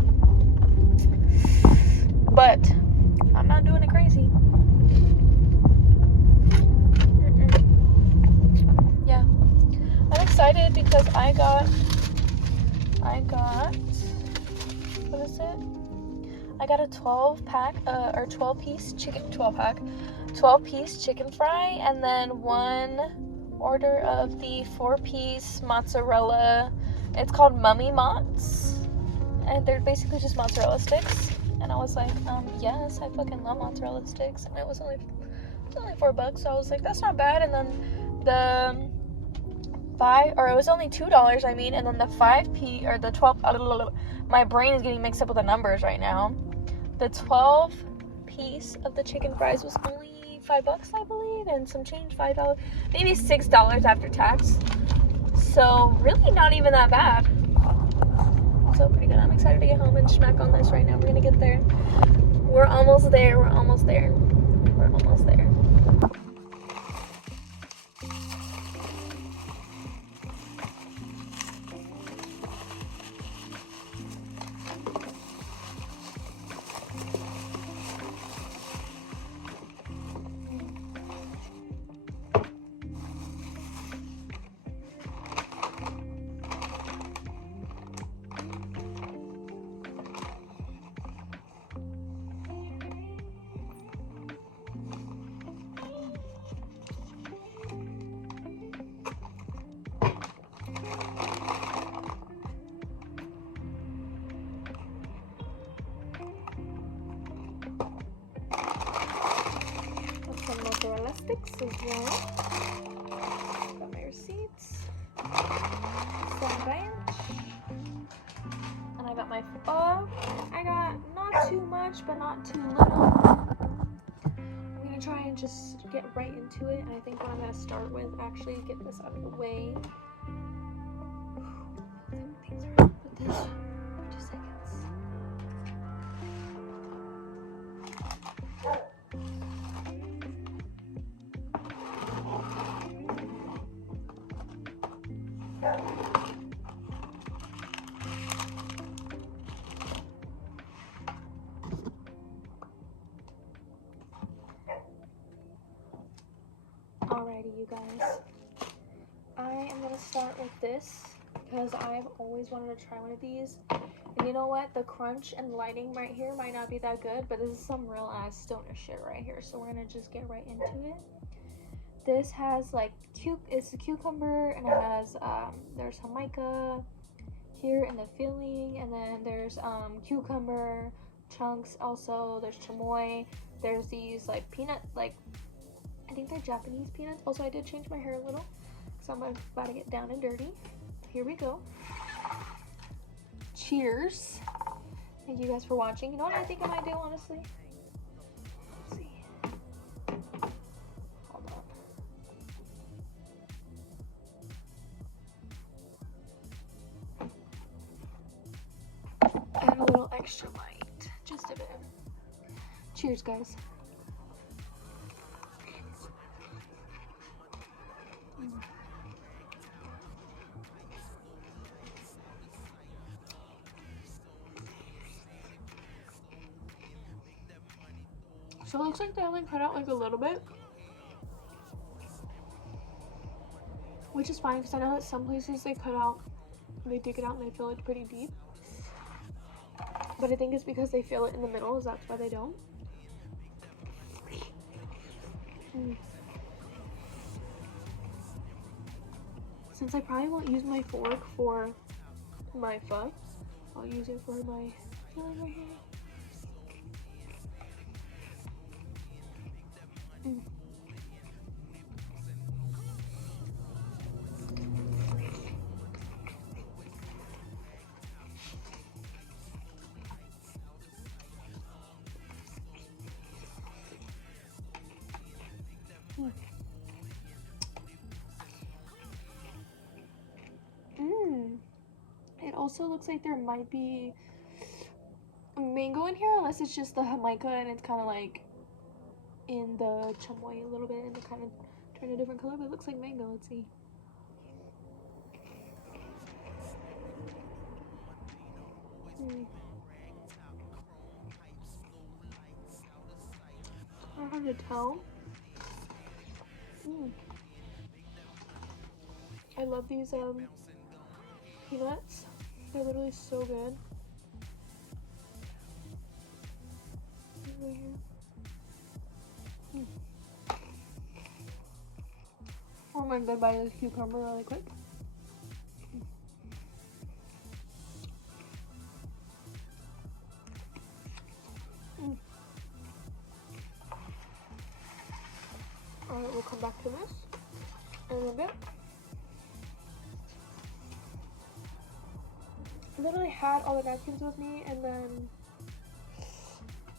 But I'm not doing it crazy. Yeah. I'm excited because I got what is it? I got a 12-pack or 12-piece chicken 12-piece chicken fry, and then one order of the 4-piece mozzarella. It's called Mummy Mozz, and they're basically just mozzarella sticks. And I was like, yes, I fucking love mozzarella sticks. And it was only $4, so I was like, that's not bad. And then the it was only $2, I mean, and then the 5-piece or the 12. My brain is getting mixed up with the numbers right now. The 12-piece of the chicken fries was only $5, I believe, and some change, $5, maybe $6 after tax. So really not even that bad. So pretty good. I'm excited to get home and smack on this right now. We're gonna get there. We're almost there. We're almost there. We're almost there. Mozzarella sticks as well. Got my receipts. Some ranch. And I got my pho. I got not too much, but not too little. I'm gonna try and just get right into it. And I think what I'm gonna start with, actually get this out of the way. Things are with this for 2 seconds. Alrighty, you guys. I am gonna start with this because I've always wanted to try one of these. And you know what? The crunch and lighting right here might not be that good, but this is some real ass stoner shit right here. So we're gonna just get right into it. This has like it's a cucumber, and it has there's jamaica, here in the filling, and then there's cucumber chunks. Also, there's chamoy. There's these like peanut, like I think they're Japanese peanuts. Also, I did change my hair a little, so I'm about to get down and dirty. Here we go. Cheers. Thank you guys for watching. You know what I think I might do, honestly? Let's see. Hold on. Add a little extra light. Just a bit. Cheers, guys. So it looks like they only cut out like a little bit, which is fine because I know that some places they dig it out and they fill it pretty deep. But I think it's because they fill it in the middle, is that's why they don't. Since I probably won't use my fork for my pho, I'll use it for my filling right here. It also looks like there might be mango in here, unless it's just the jamaica and it's kind of like in the chamoy a little bit and it kind of turned a different color, but it looks like mango. Let's see. It's hard to tell. I love these peanuts. They're literally so good. Right here. Oh my god, bite of this cucumber really quick. Alright, we'll come back to this in a little bit. I literally had all the napkins with me and then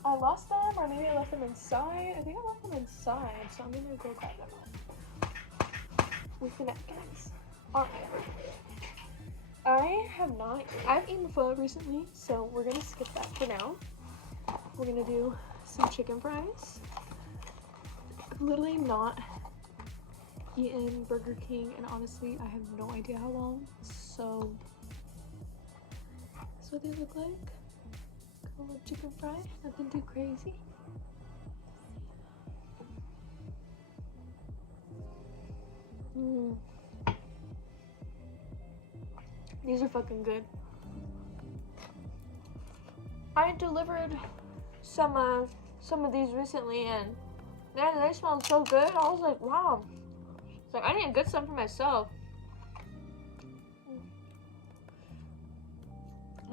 I lost them, or maybe I left them inside. I think I left them inside, so I'm gonna go grab them with the napkins. Alright. I've eaten pho recently, so we're gonna skip that for now. We're gonna do some chicken fries. I've literally not eaten Burger King, and honestly, I have no idea how long, so that's what they look like. A little chicken fry, nothing too crazy. These are fucking good. I delivered some of these recently, and man, they smell so good. I was like, wow. It's like I need to get some for myself.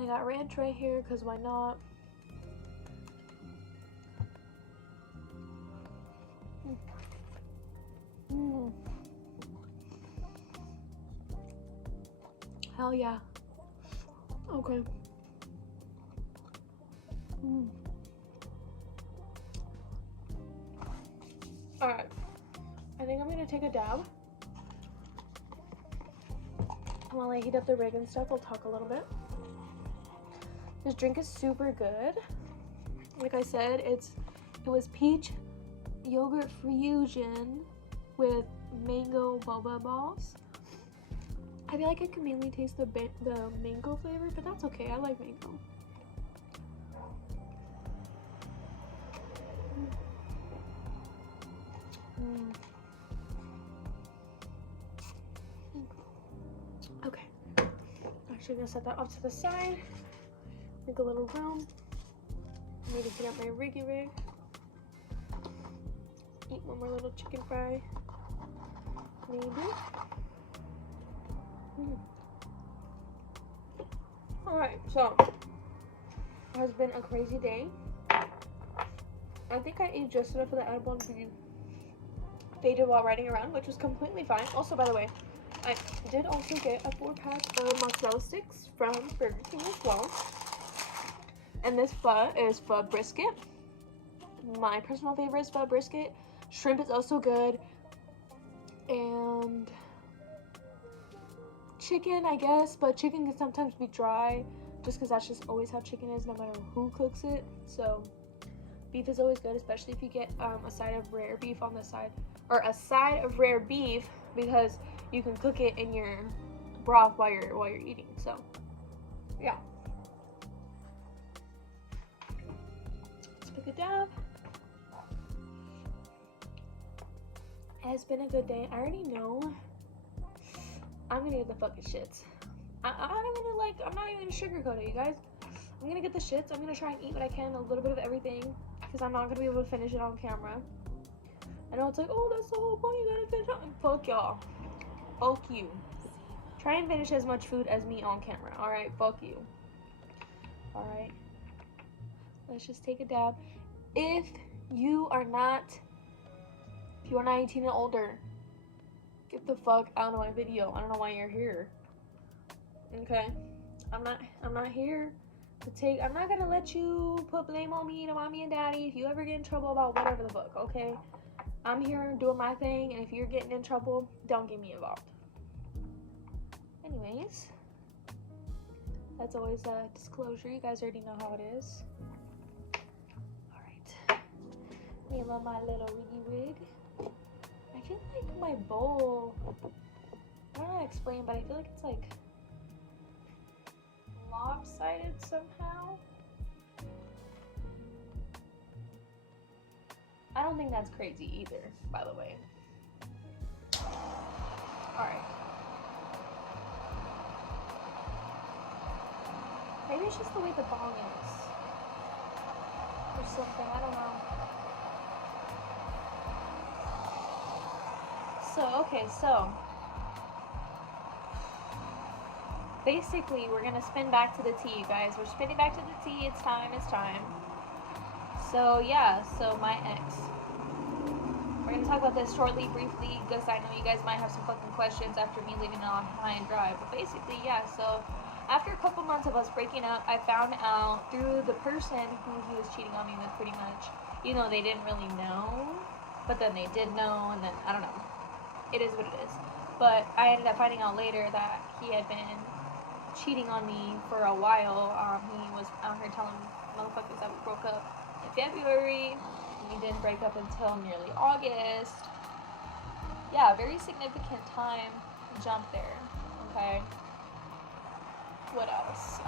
I got ranch right here, because why not? Hell yeah. Okay. Alright. I think I'm gonna take a dab. While I heat up the rig and stuff, I'll talk a little bit. This drink is super good. Like I said, it was peach yogurt fusion with mango boba balls. I feel like I can mainly taste the mango flavor, but that's okay. I like mango. Okay. Actually, gonna set that off to the side. Make a little room. I need to heat up my riggy rig. Eat one more little chicken fry. Maybe. Alright, so it has been a crazy day. I think I ate just enough of the edible to be faded while riding around, which was completely fine. Also, by the way, I did also get a 4-pack of mozzarella sticks from Burger King as well. And this pho is pho brisket. My personal favorite is pho brisket. Shrimp is also good. And chicken, I guess, but chicken can sometimes be dry just because that's just always how chicken is no matter who cooks it. So beef is always good, especially if you get a side of rare beef on the side, or a side of rare beef, because you can cook it in your broth while you're eating. So yeah, let's pick a dab. It has been a good day. I already know I'm gonna get the fucking shits. I'm not even gonna sugarcoat it, you guys. I'm gonna get the shits. I'm gonna try and eat what I can, a little bit of everything, because I'm not gonna be able to finish it on camera. I know it's like, oh, that's the whole point, you gotta finish it. Fuck y'all. Fuck you. Try and finish as much food as me on camera. Alright, fuck you. Alright. Let's just take a dab. If you are not 18 and older, get the fuck out of my video. I don't know why you're here. Okay? I'm not here to take, I'm not gonna let you put blame on me to mommy and daddy if you ever get in trouble about whatever the fuck, okay? I'm here doing my thing, and if you're getting in trouble, don't get me involved. Anyways, that's always a disclosure. You guys already know how it is. Alright. Me love my little wiggy wig. I feel like my bowl, I don't know how to explain, but I feel like it's like lopsided somehow. I don't think that's crazy either, by the way. Alright. Maybe it's just the way the bong is. Or something, I don't know. So, basically, we're gonna spin back to the tea, you guys. We're spinning back to the tea. It's time. So, yeah, so my ex. We're gonna talk about this shortly, briefly, because I know you guys might have some fucking questions after me leaving it on high and dry. But basically, yeah, so after a couple months of us breaking up, I found out through the person who he was cheating on me with, pretty much. You know, they didn't really know, but then they did know, and then, I don't know. It is what it is. But I ended up finding out later that he had been cheating on me for a while. He was out here telling motherfuckers that we broke up in February. We didn't break up until nearly August. Yeah, very significant time jump there. Okay. What else?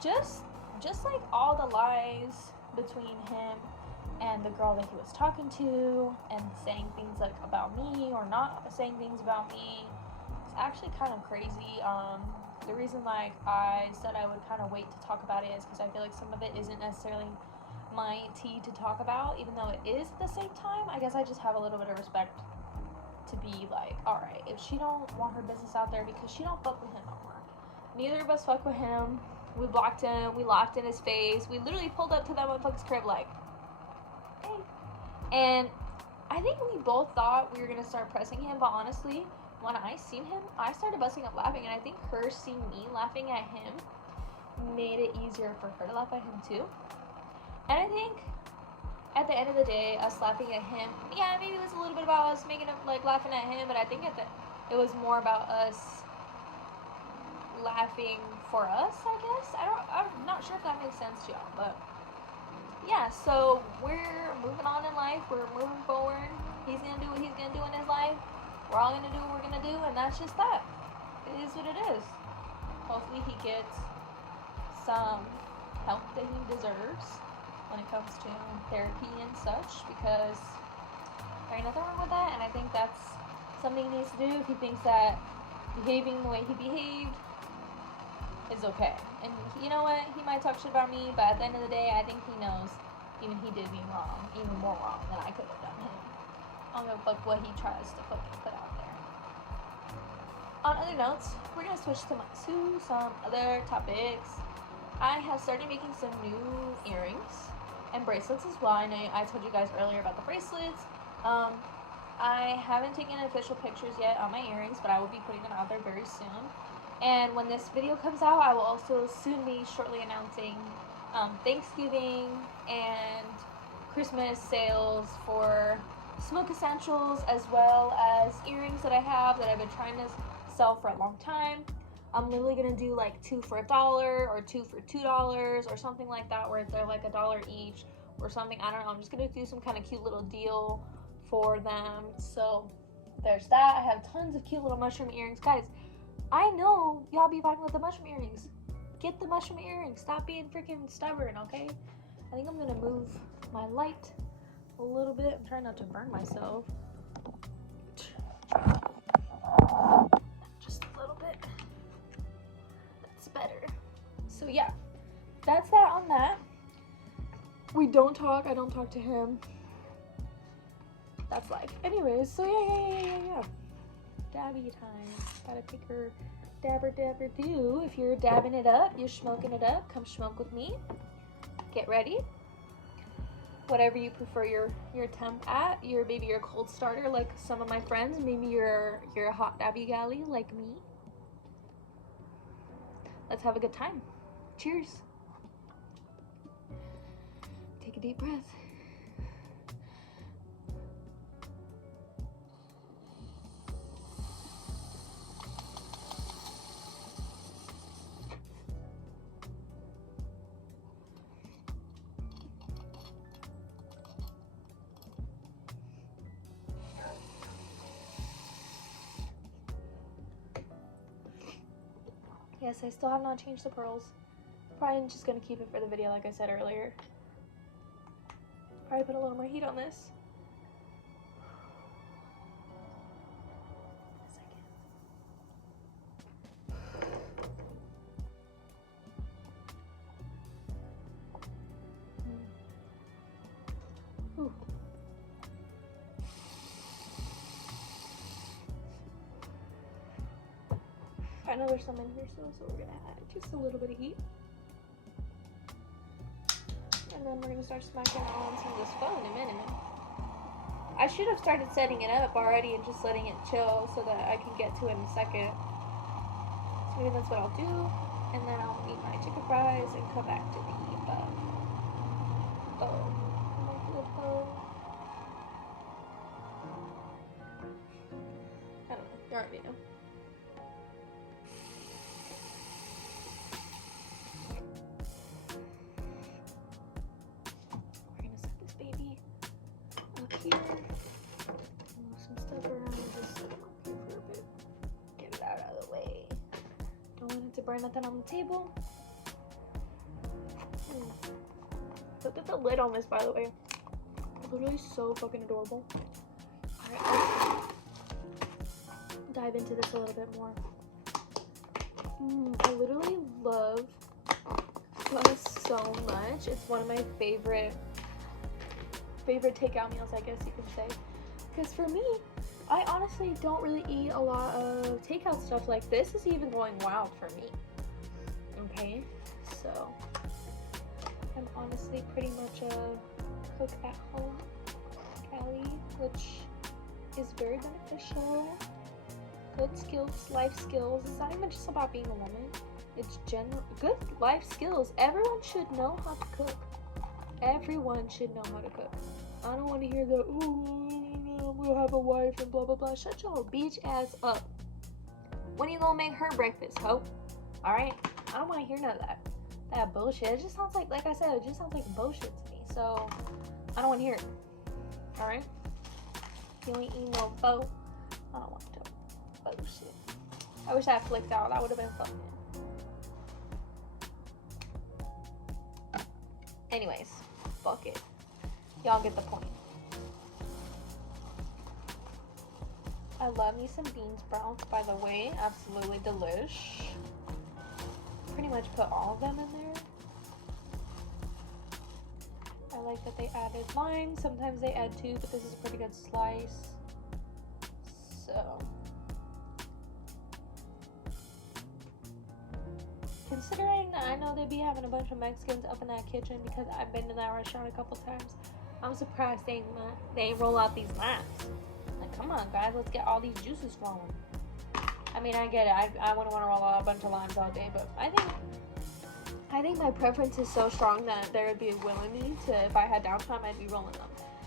Just like all the lies between him and the girl that he was talking to, and saying things like about me or not saying things about me, it's actually kind of crazy. The reason like I said I would kind of wait to talk about it is because I feel like some of it isn't necessarily my tea to talk about, even though it is at the same time. I guess I just have a little bit of respect to be like, alright, if she don't want her business out there because she don't fuck with him no more. Neither of us fuck with him. We blocked him, we laughed in his face, we literally pulled up to that motherfucker's crib like, hey. And I think we both thought we were gonna start pressing him, but honestly, when I seen him, I started busting up laughing, and I think her seeing me laughing at him made it easier for her to laugh at him too. And I think at the end of the day, us laughing at him, yeah, maybe it was a little bit about us making him like laughing at him, but I think it was more about us laughing for us, I guess. I'm not sure if that makes sense to y'all, but yeah, so we're moving on in life, we're moving forward. He's gonna do what he's gonna do in his life. We're all gonna do what we're gonna do, and that's just that. It is what it is. Hopefully he gets some help that he deserves when it comes to therapy and such, because there ain't nothing wrong with that, and I think that's something he needs to do if he thinks that behaving the way he behaved is okay. And you know what? He might talk shit about me, but at the end of the day, I think he knows even he did me wrong, even more wrong than I could have done him. I don't give a fuck what he tries to fucking put out there. On other notes, we're gonna switch to some other topics. I have started making some new earrings and bracelets as well. I know I told you guys earlier about the bracelets. I haven't taken official pictures yet on my earrings, but I will be putting them out there very soon. And when this video comes out, I will also soon be shortly announcing Thanksgiving and Christmas sales for smoke essentials, as well as earrings that I have that I've been trying to sell for a long time. I'm literally gonna do like 2 for $1 or 2 for $2 or something like that, where they're like $1 each or something. I don't know. I'm just gonna do some kind of cute little deal for them. So there's that. I have tons of cute little mushroom earrings, guys. I know y'all be vibing with the mushroom earrings. Get the mushroom earrings. Stop being freaking stubborn, okay? I think I'm gonna move my light a little bit. I'm trying not to burn myself. Just a little bit. That's better. So yeah, that's that on that. We don't talk. I don't talk to him. That's life. Anyways, so yeah. Dabby time. Gotta take her dabber do. If you're dabbing it up, you're smoking it up, come smoke with me. Get ready. Whatever you prefer your temp at, maybe your cold starter like some of my friends, maybe you're a hot dabby galley like me. Let's have a good time. Cheers. Take a deep breath. Yes, I still have not changed the pearls. Probably just gonna keep it for the video like I said earlier. Probably put a little more heat on this. Ooh. I know there's some in here still, so we're gonna add just a little bit of heat. And then we're gonna start smacking on some of this foam in a minute. I should have started setting it up already and just letting it chill so that I can get to it in a second. So maybe that's what I'll do. And then I'll eat my chicken fries and come back to the I don't know. You already know. We're gonna set this baby up here. Move some stuff around and just set it up here for a bit. Get it out of the way. Don't want it to burn nothing on the table. Look at the lid on this, by the way. Literally so fucking adorable. Alright, let's dive into this a little bit more. I literally love pho so much. It's one of my favorite takeout meals, I guess you can say. Because for me, I honestly don't really eat a lot of takeout stuff. Like, this is even going wild for me. Okay, so I'm honestly pretty much a cook at home galley, which is very beneficial. Good skills, life skills. It's not even just about being a woman. It's good life skills. Everyone should know how to cook. Everyone should know how to cook. I don't want to hear the, oh, we'll have a wife and blah, blah, blah. Shut your bitch ass up. When you gonna make her breakfast, ho? Alright? I don't want to hear none of that. That bullshit. It just sounds like I said, it just sounds like bullshit to me. So, I don't want to hear it. Alright? You ain't eating no pho. I don't want to. Bullshit. I wish I had flicked out. That would have been fun. Anyways, fuck it. Y'all get the point. I love me some bean sprouts, by the way. Absolutely delish. Pretty much put all of them in there. I like that they added lime. Sometimes they add 2, but this is a pretty good slice. So, I know they be having a bunch of Mexicans up in that kitchen because I've been to that restaurant a couple times. I'm surprised they ain't roll out these lamps. Like, come on, guys, let's get all these juices flowing. I mean, I get it. I wouldn't want to roll out a bunch of limes all day, but I think my preference is so strong that there would be a will in me to, if I had downtime, I'd be rolling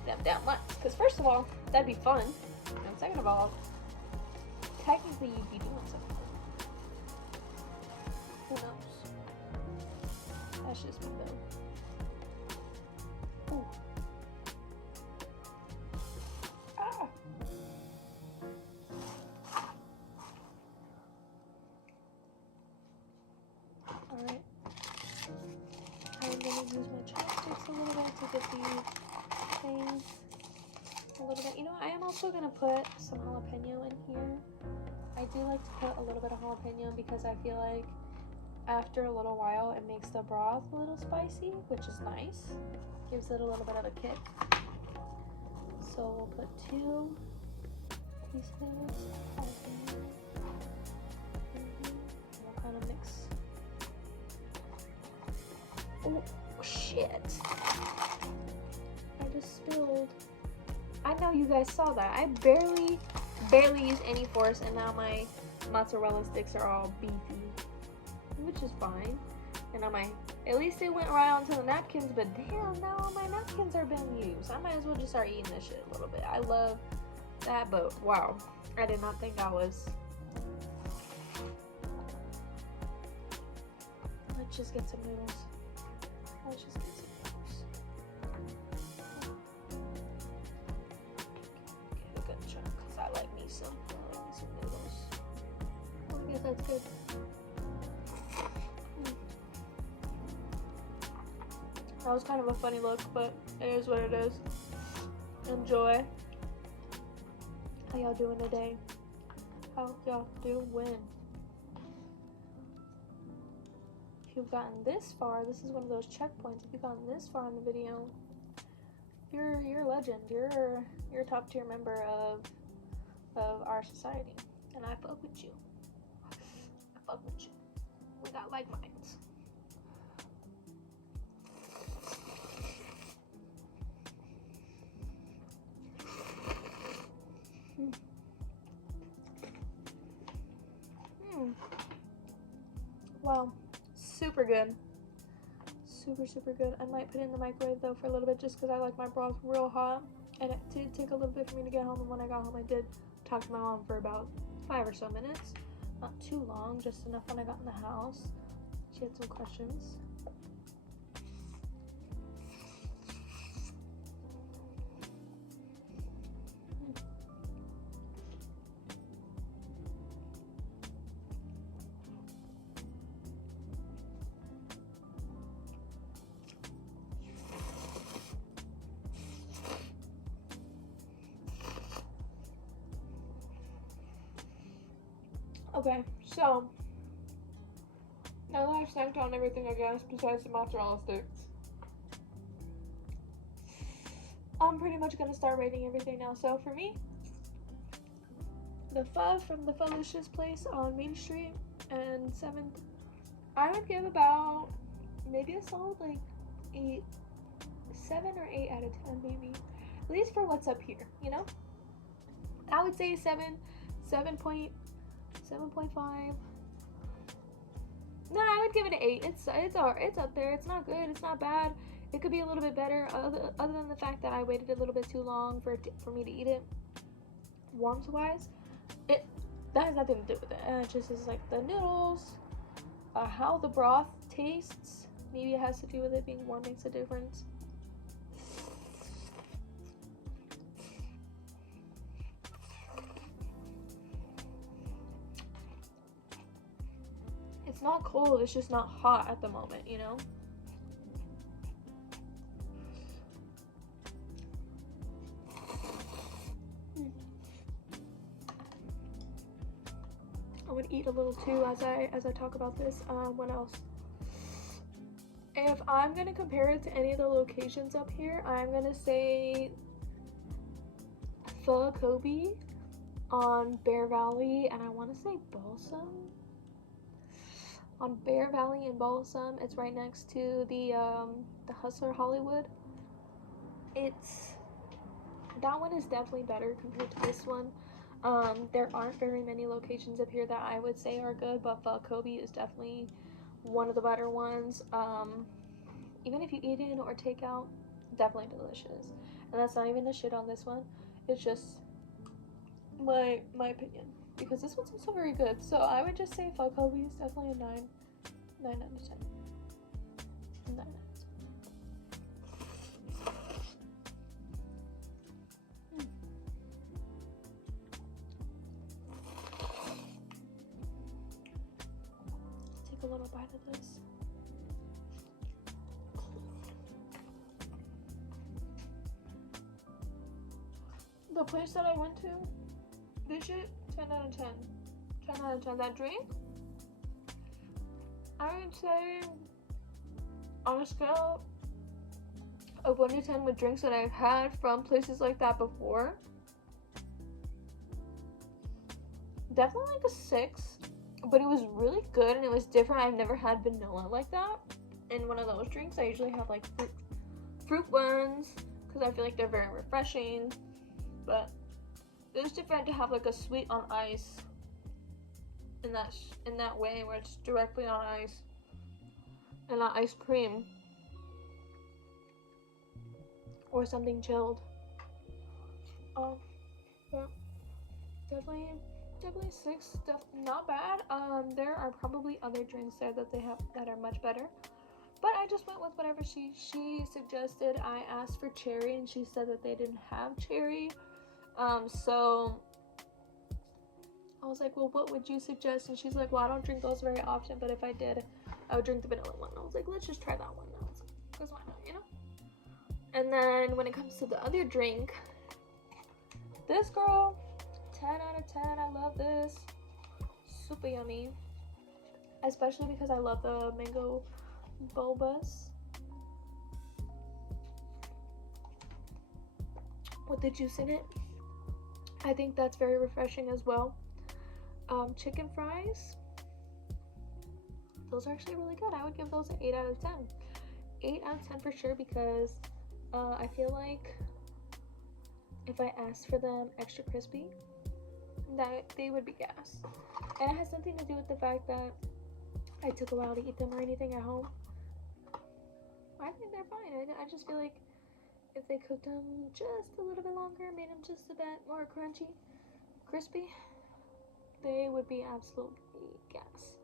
them down limes. Because first of all, that'd be fun. And second of all, technically you'd be doing something. Who knows? That's just me though. Ooh. Ah. Alright. I'm gonna use my chopsticks a little bit to get these things a little bit. You know, I am also gonna put some jalapeno in here. I do like to put a little bit of jalapeno because I feel like after a little while it makes the broth a little spicy, which is nice. Gives it a little bit of a kick. So we'll put 2 pieces of jalapeno. We'll kind of mix. Oh shit. I just spilled. I know you guys saw that. I barely use any force, and now my mozzarella sticks are all beefy, which is fine. And at least they went right onto the napkins, but damn, now all my napkins are being used. I might as well just start eating this shit a little bit. I love that, but wow, I did not think I was. Let's just get some noodles. Let's just get some noodles. Get a good chunk, because I like me some noodles. I guess that's good. That was kind of a funny look, but it is what it is. Enjoy. How y'all doing today? How y'all doing? If you've gotten this far, this is one of those checkpoints. If you've gotten this far in the video, you're a legend. You're a top tier member of our society, and I fuck with you. I fuck with you. We got like minds. Wow, super good. Super good. I might put it in the microwave though for a little bit just because I like my broth real hot. And it did take a little bit for me to get home, and when I got home I did talk to my mom for about 5 or so minutes. Not too long, just enough when I got in the house. She had some questions. Okay, so now that I've snacked on everything, I guess, besides the mozzarella sticks, I'm pretty much gonna start rating everything now. So for me, the pho from the Pho-licious place on Main Street and 7th, I would give about maybe a solid like 7 or 8 out of 10 maybe. At least for what's up here, you know? I would say 7.5. No, I would give it an 8. It's up there. It's not good. It's not bad. It could be a little bit better. Other than the fact that I waited a little bit too long for me to eat it. Warmth wise, that has nothing to do with it. It just is like the noodles, how the broth tastes. Maybe it has to do with it being warm makes a difference. It's not cold, it's just not hot at the moment, you know? I would eat a little too as I talk about this. What else? If I'm gonna compare it to any of the locations up here, I'm gonna say Pho Kobe on Bear Valley, and I want to say Balsam. on Bear Valley in Balsam. It's right next to the Hustler Hollywood. That one is definitely better compared to this one. There aren't very many locations up here that I would say are good, but Pho Kobe is definitely one of the better ones. Even if you eat in or take out, definitely delicious. And that's not even a shit on this one. It's just my opinion, because this one's also very good. So I would just say Pho Kobe is definitely a 9 out of 10. 9 out of 10. Take a little bite of this. The place that I went to, this shit, 10 out of 10. 10 out of 10. That drink, I would say, on a scale of 1 to 10 with drinks that I've had from places like that before, definitely like a 6. But it was really good and it was different. I've never had vanilla like that in one of those drinks. I usually have like fruit ones because I feel like they're very refreshing. But it was different to have like a sweet on ice in that way, where it's directly on ice and not ice cream or something chilled. Yeah, definitely 6. Not bad. There are probably other drinks there that they have that are much better, but I just went with whatever she suggested. I asked for cherry and she said that they didn't have cherry. So I was like, well, what would you suggest? And she's like, well, I don't drink those very often, but if I did, I would drink the vanilla one. I was like, let's just try that one now, because why not, you know? And then when it comes to the other drink, this girl, 10 out of 10. I love this. Super yummy. Especially because I love the mango bobas with the juice in it. I think that's very refreshing as well. Chicken fries, those are actually really good. I would give those an 8 out of 10. 8 out of 10 for sure, because I feel like if I asked for them extra crispy, that they would be gas. And it has nothing to do with the fact that I took a while to eat them or anything at home. I think they're fine. I just feel like if they cooked them just a little bit longer, made them just a bit more crispy, they would be absolutely gas.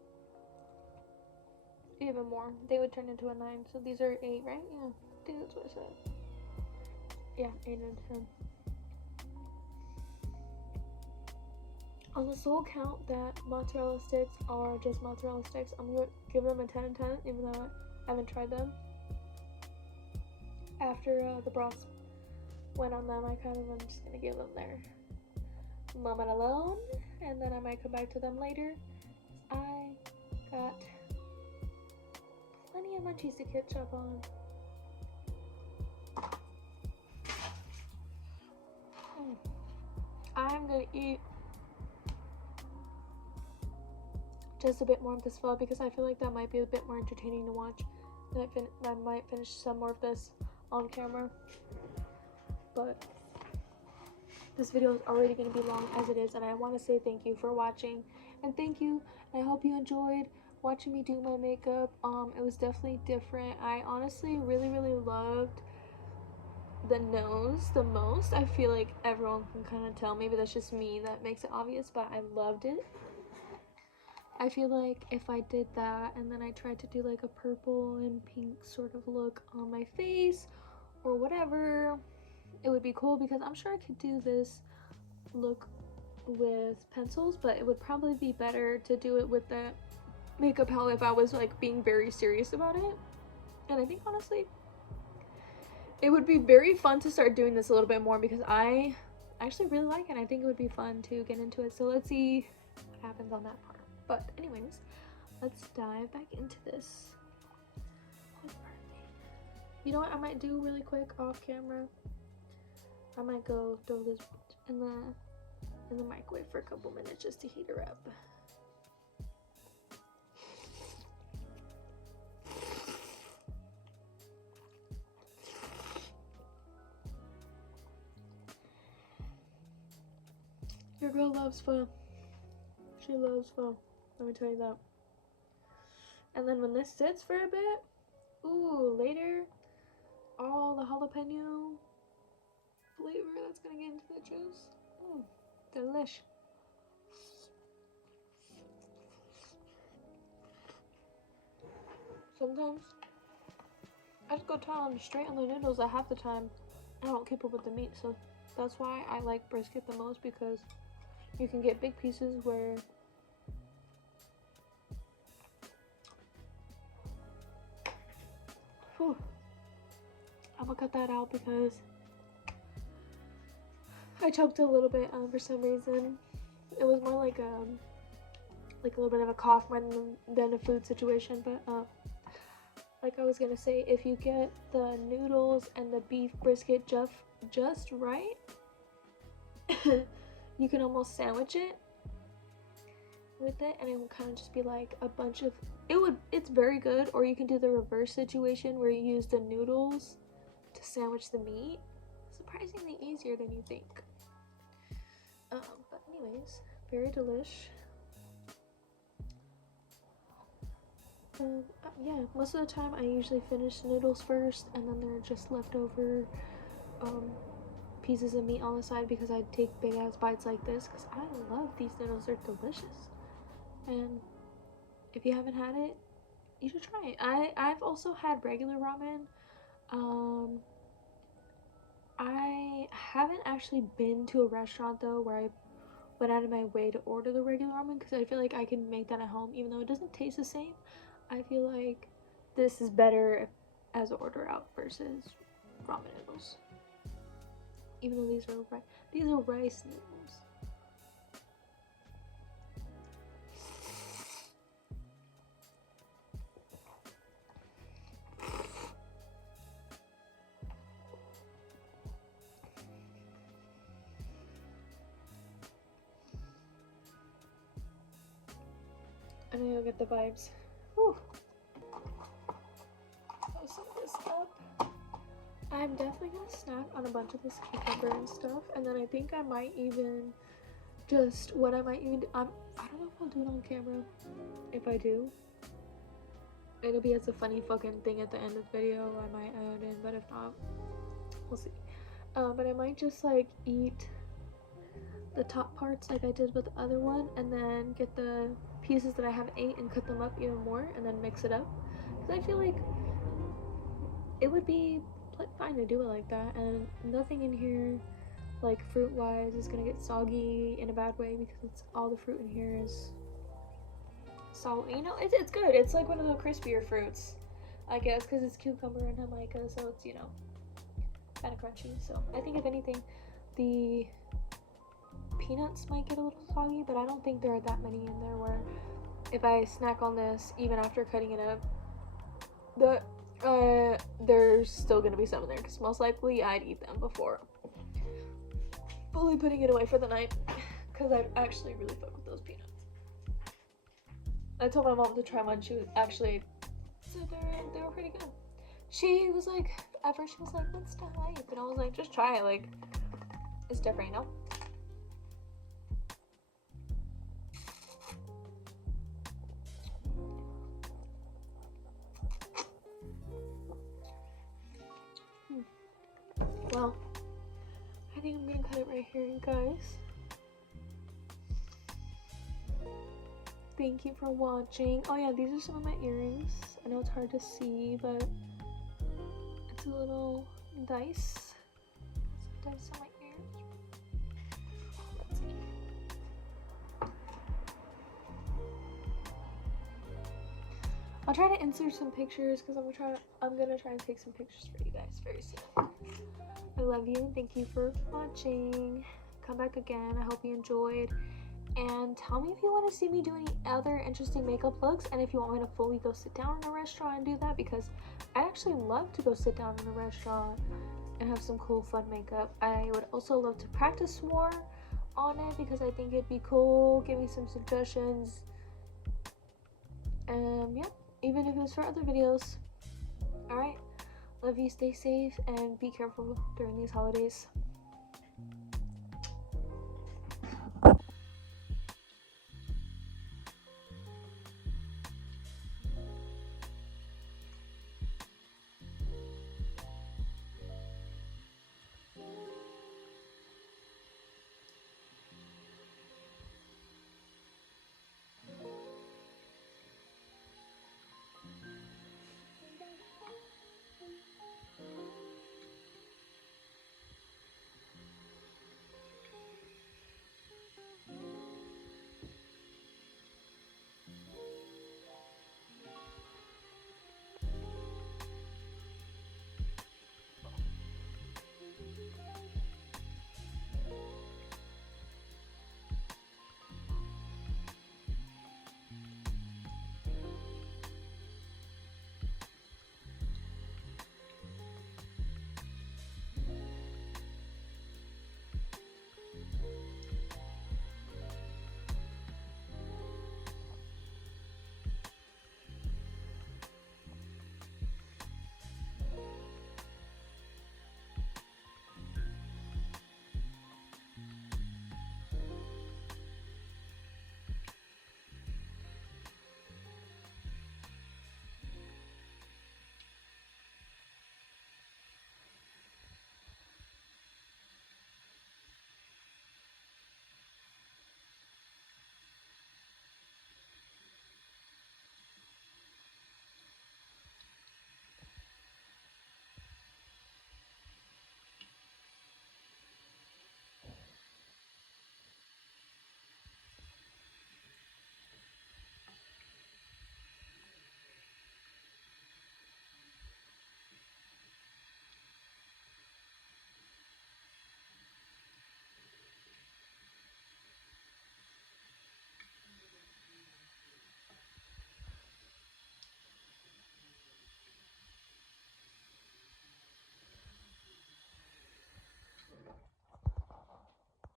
Even more. They would turn into a 9. So these are 8, right? Yeah, I think that's what I said. Yeah, 8 out of 10. On the sole count that mozzarella sticks are just mozzarella sticks, I'm going to give them a 10 out of 10, even though I haven't tried them. After the broths went on them, I'm just going to give them their moment alone, and then I might come back to them later. I got plenty of munchies to catch up on. I'm going to eat just a bit more of this pho because I feel like that might be a bit more entertaining to watch. And I might finish some more of this on camera, but this video is already going to be long as it is, and I want to say thank you for watching, and thank you. I hope you enjoyed watching me do my makeup. It was definitely different. I honestly really loved the nose the most. I feel like everyone can kind of tell, maybe that's just me that makes it obvious, but I loved it. I feel like if I did that and then I tried to do like a purple and pink sort of look on my face or whatever, it would be cool, because I'm sure I could do this look with pencils, but it would probably be better to do it with the makeup palette if I was like being very serious about it. And I think honestly it would be very fun to start doing this a little bit more, because I actually really like it. I think it would be fun to get into it. So let's see what happens on that part. But anyways, let's dive back into this. You know what I might do really quick off camera? I might go throw this in the microwave for a couple minutes just to heat her up. loves pho. She loves pho. Let me tell you that. And then when this sits for a bit, ooh, later, all the jalapeno flavor that's gonna get into the juice. Delish. Sometimes I just go down straight on the noodles at half the time. I don't keep up with the meat, so that's why I like brisket the most, because you can get big pieces where I'm gonna cut that out because I choked a little bit for some reason. It was more like a little bit of a cough more than a food situation, but like I was gonna say, if you get the noodles and the beef brisket just right, you can almost sandwich it with it, and it will kind of just be like a bunch of it's very good. Or you can do the reverse situation where you use the noodles to sandwich the meat. Surprisingly easier than you think. But anyways, very delish. Yeah, most of the time I usually finish the noodles first, and then there are just leftover pieces of meat on the side, because I take big ass bites like this because I love these noodles. They're delicious, and if you haven't had it, you should try it. I've also had regular ramen. I haven't actually been to a restaurant though where I went out of my way to order the regular ramen, because I feel like I can make that at home. Even though it doesn't taste the same, I feel like this is better as an order out versus ramen noodles. Even though these are rice noodles. I know you'll get the vibes. Whew. I'll set this up. I'm definitely gonna snack on a bunch of this cucumber and stuff, and then I think I might even I don't know if I'll do it on camera. If I do, it'll be as a funny fucking thing at the end of the video. I might add in, but if not, we'll see. But I might just like eat the top parts like I did with the other one, and then get the pieces that I haven't ate and cut them up even more, and then mix it up, because I feel like it would be fine to do it like that, and nothing in here, like fruit wise, is gonna get soggy in a bad way, because it's all the fruit in here is salty. You know, it's good. It's like one of the crispier fruits, I guess, because it's cucumber and jamaica, so it's, you know, kind of crunchy. So I think if anything, the peanuts might get a little soggy, but I don't think there are that many in there where if I snack on this even after cutting it up, there's still gonna be some in there, because most likely I'd eat them before fully putting it away for the night, because I actually really fuck with those peanuts. I told my mom to try one. She was actually said they were pretty good. She was like, at first she was like, "What's the hype?" And I was like, "Just try it. Like, it's different, you know." Well, I think I'm gonna cut it right here, you guys. Thank you for watching. Oh yeah, these are some of my earrings. I know it's hard to see, but it's a little dice. Some dice on my ears. Let's see. I'll try to insert some pictures, because I'm gonna try and take some pictures for you guys very soon. I love you and thank you for watching. Come back again. I hope you enjoyed. And tell me if you want to see me do any other interesting makeup looks, and if you want me to fully go sit down in a restaurant and do that, because I actually love to go sit down in a restaurant and have some cool fun makeup. I would also love to practice more on it, because I think it'd be cool. Give me some suggestions. Yeah, even if it was for other videos. Alright, love you, stay safe, and be careful during these holidays.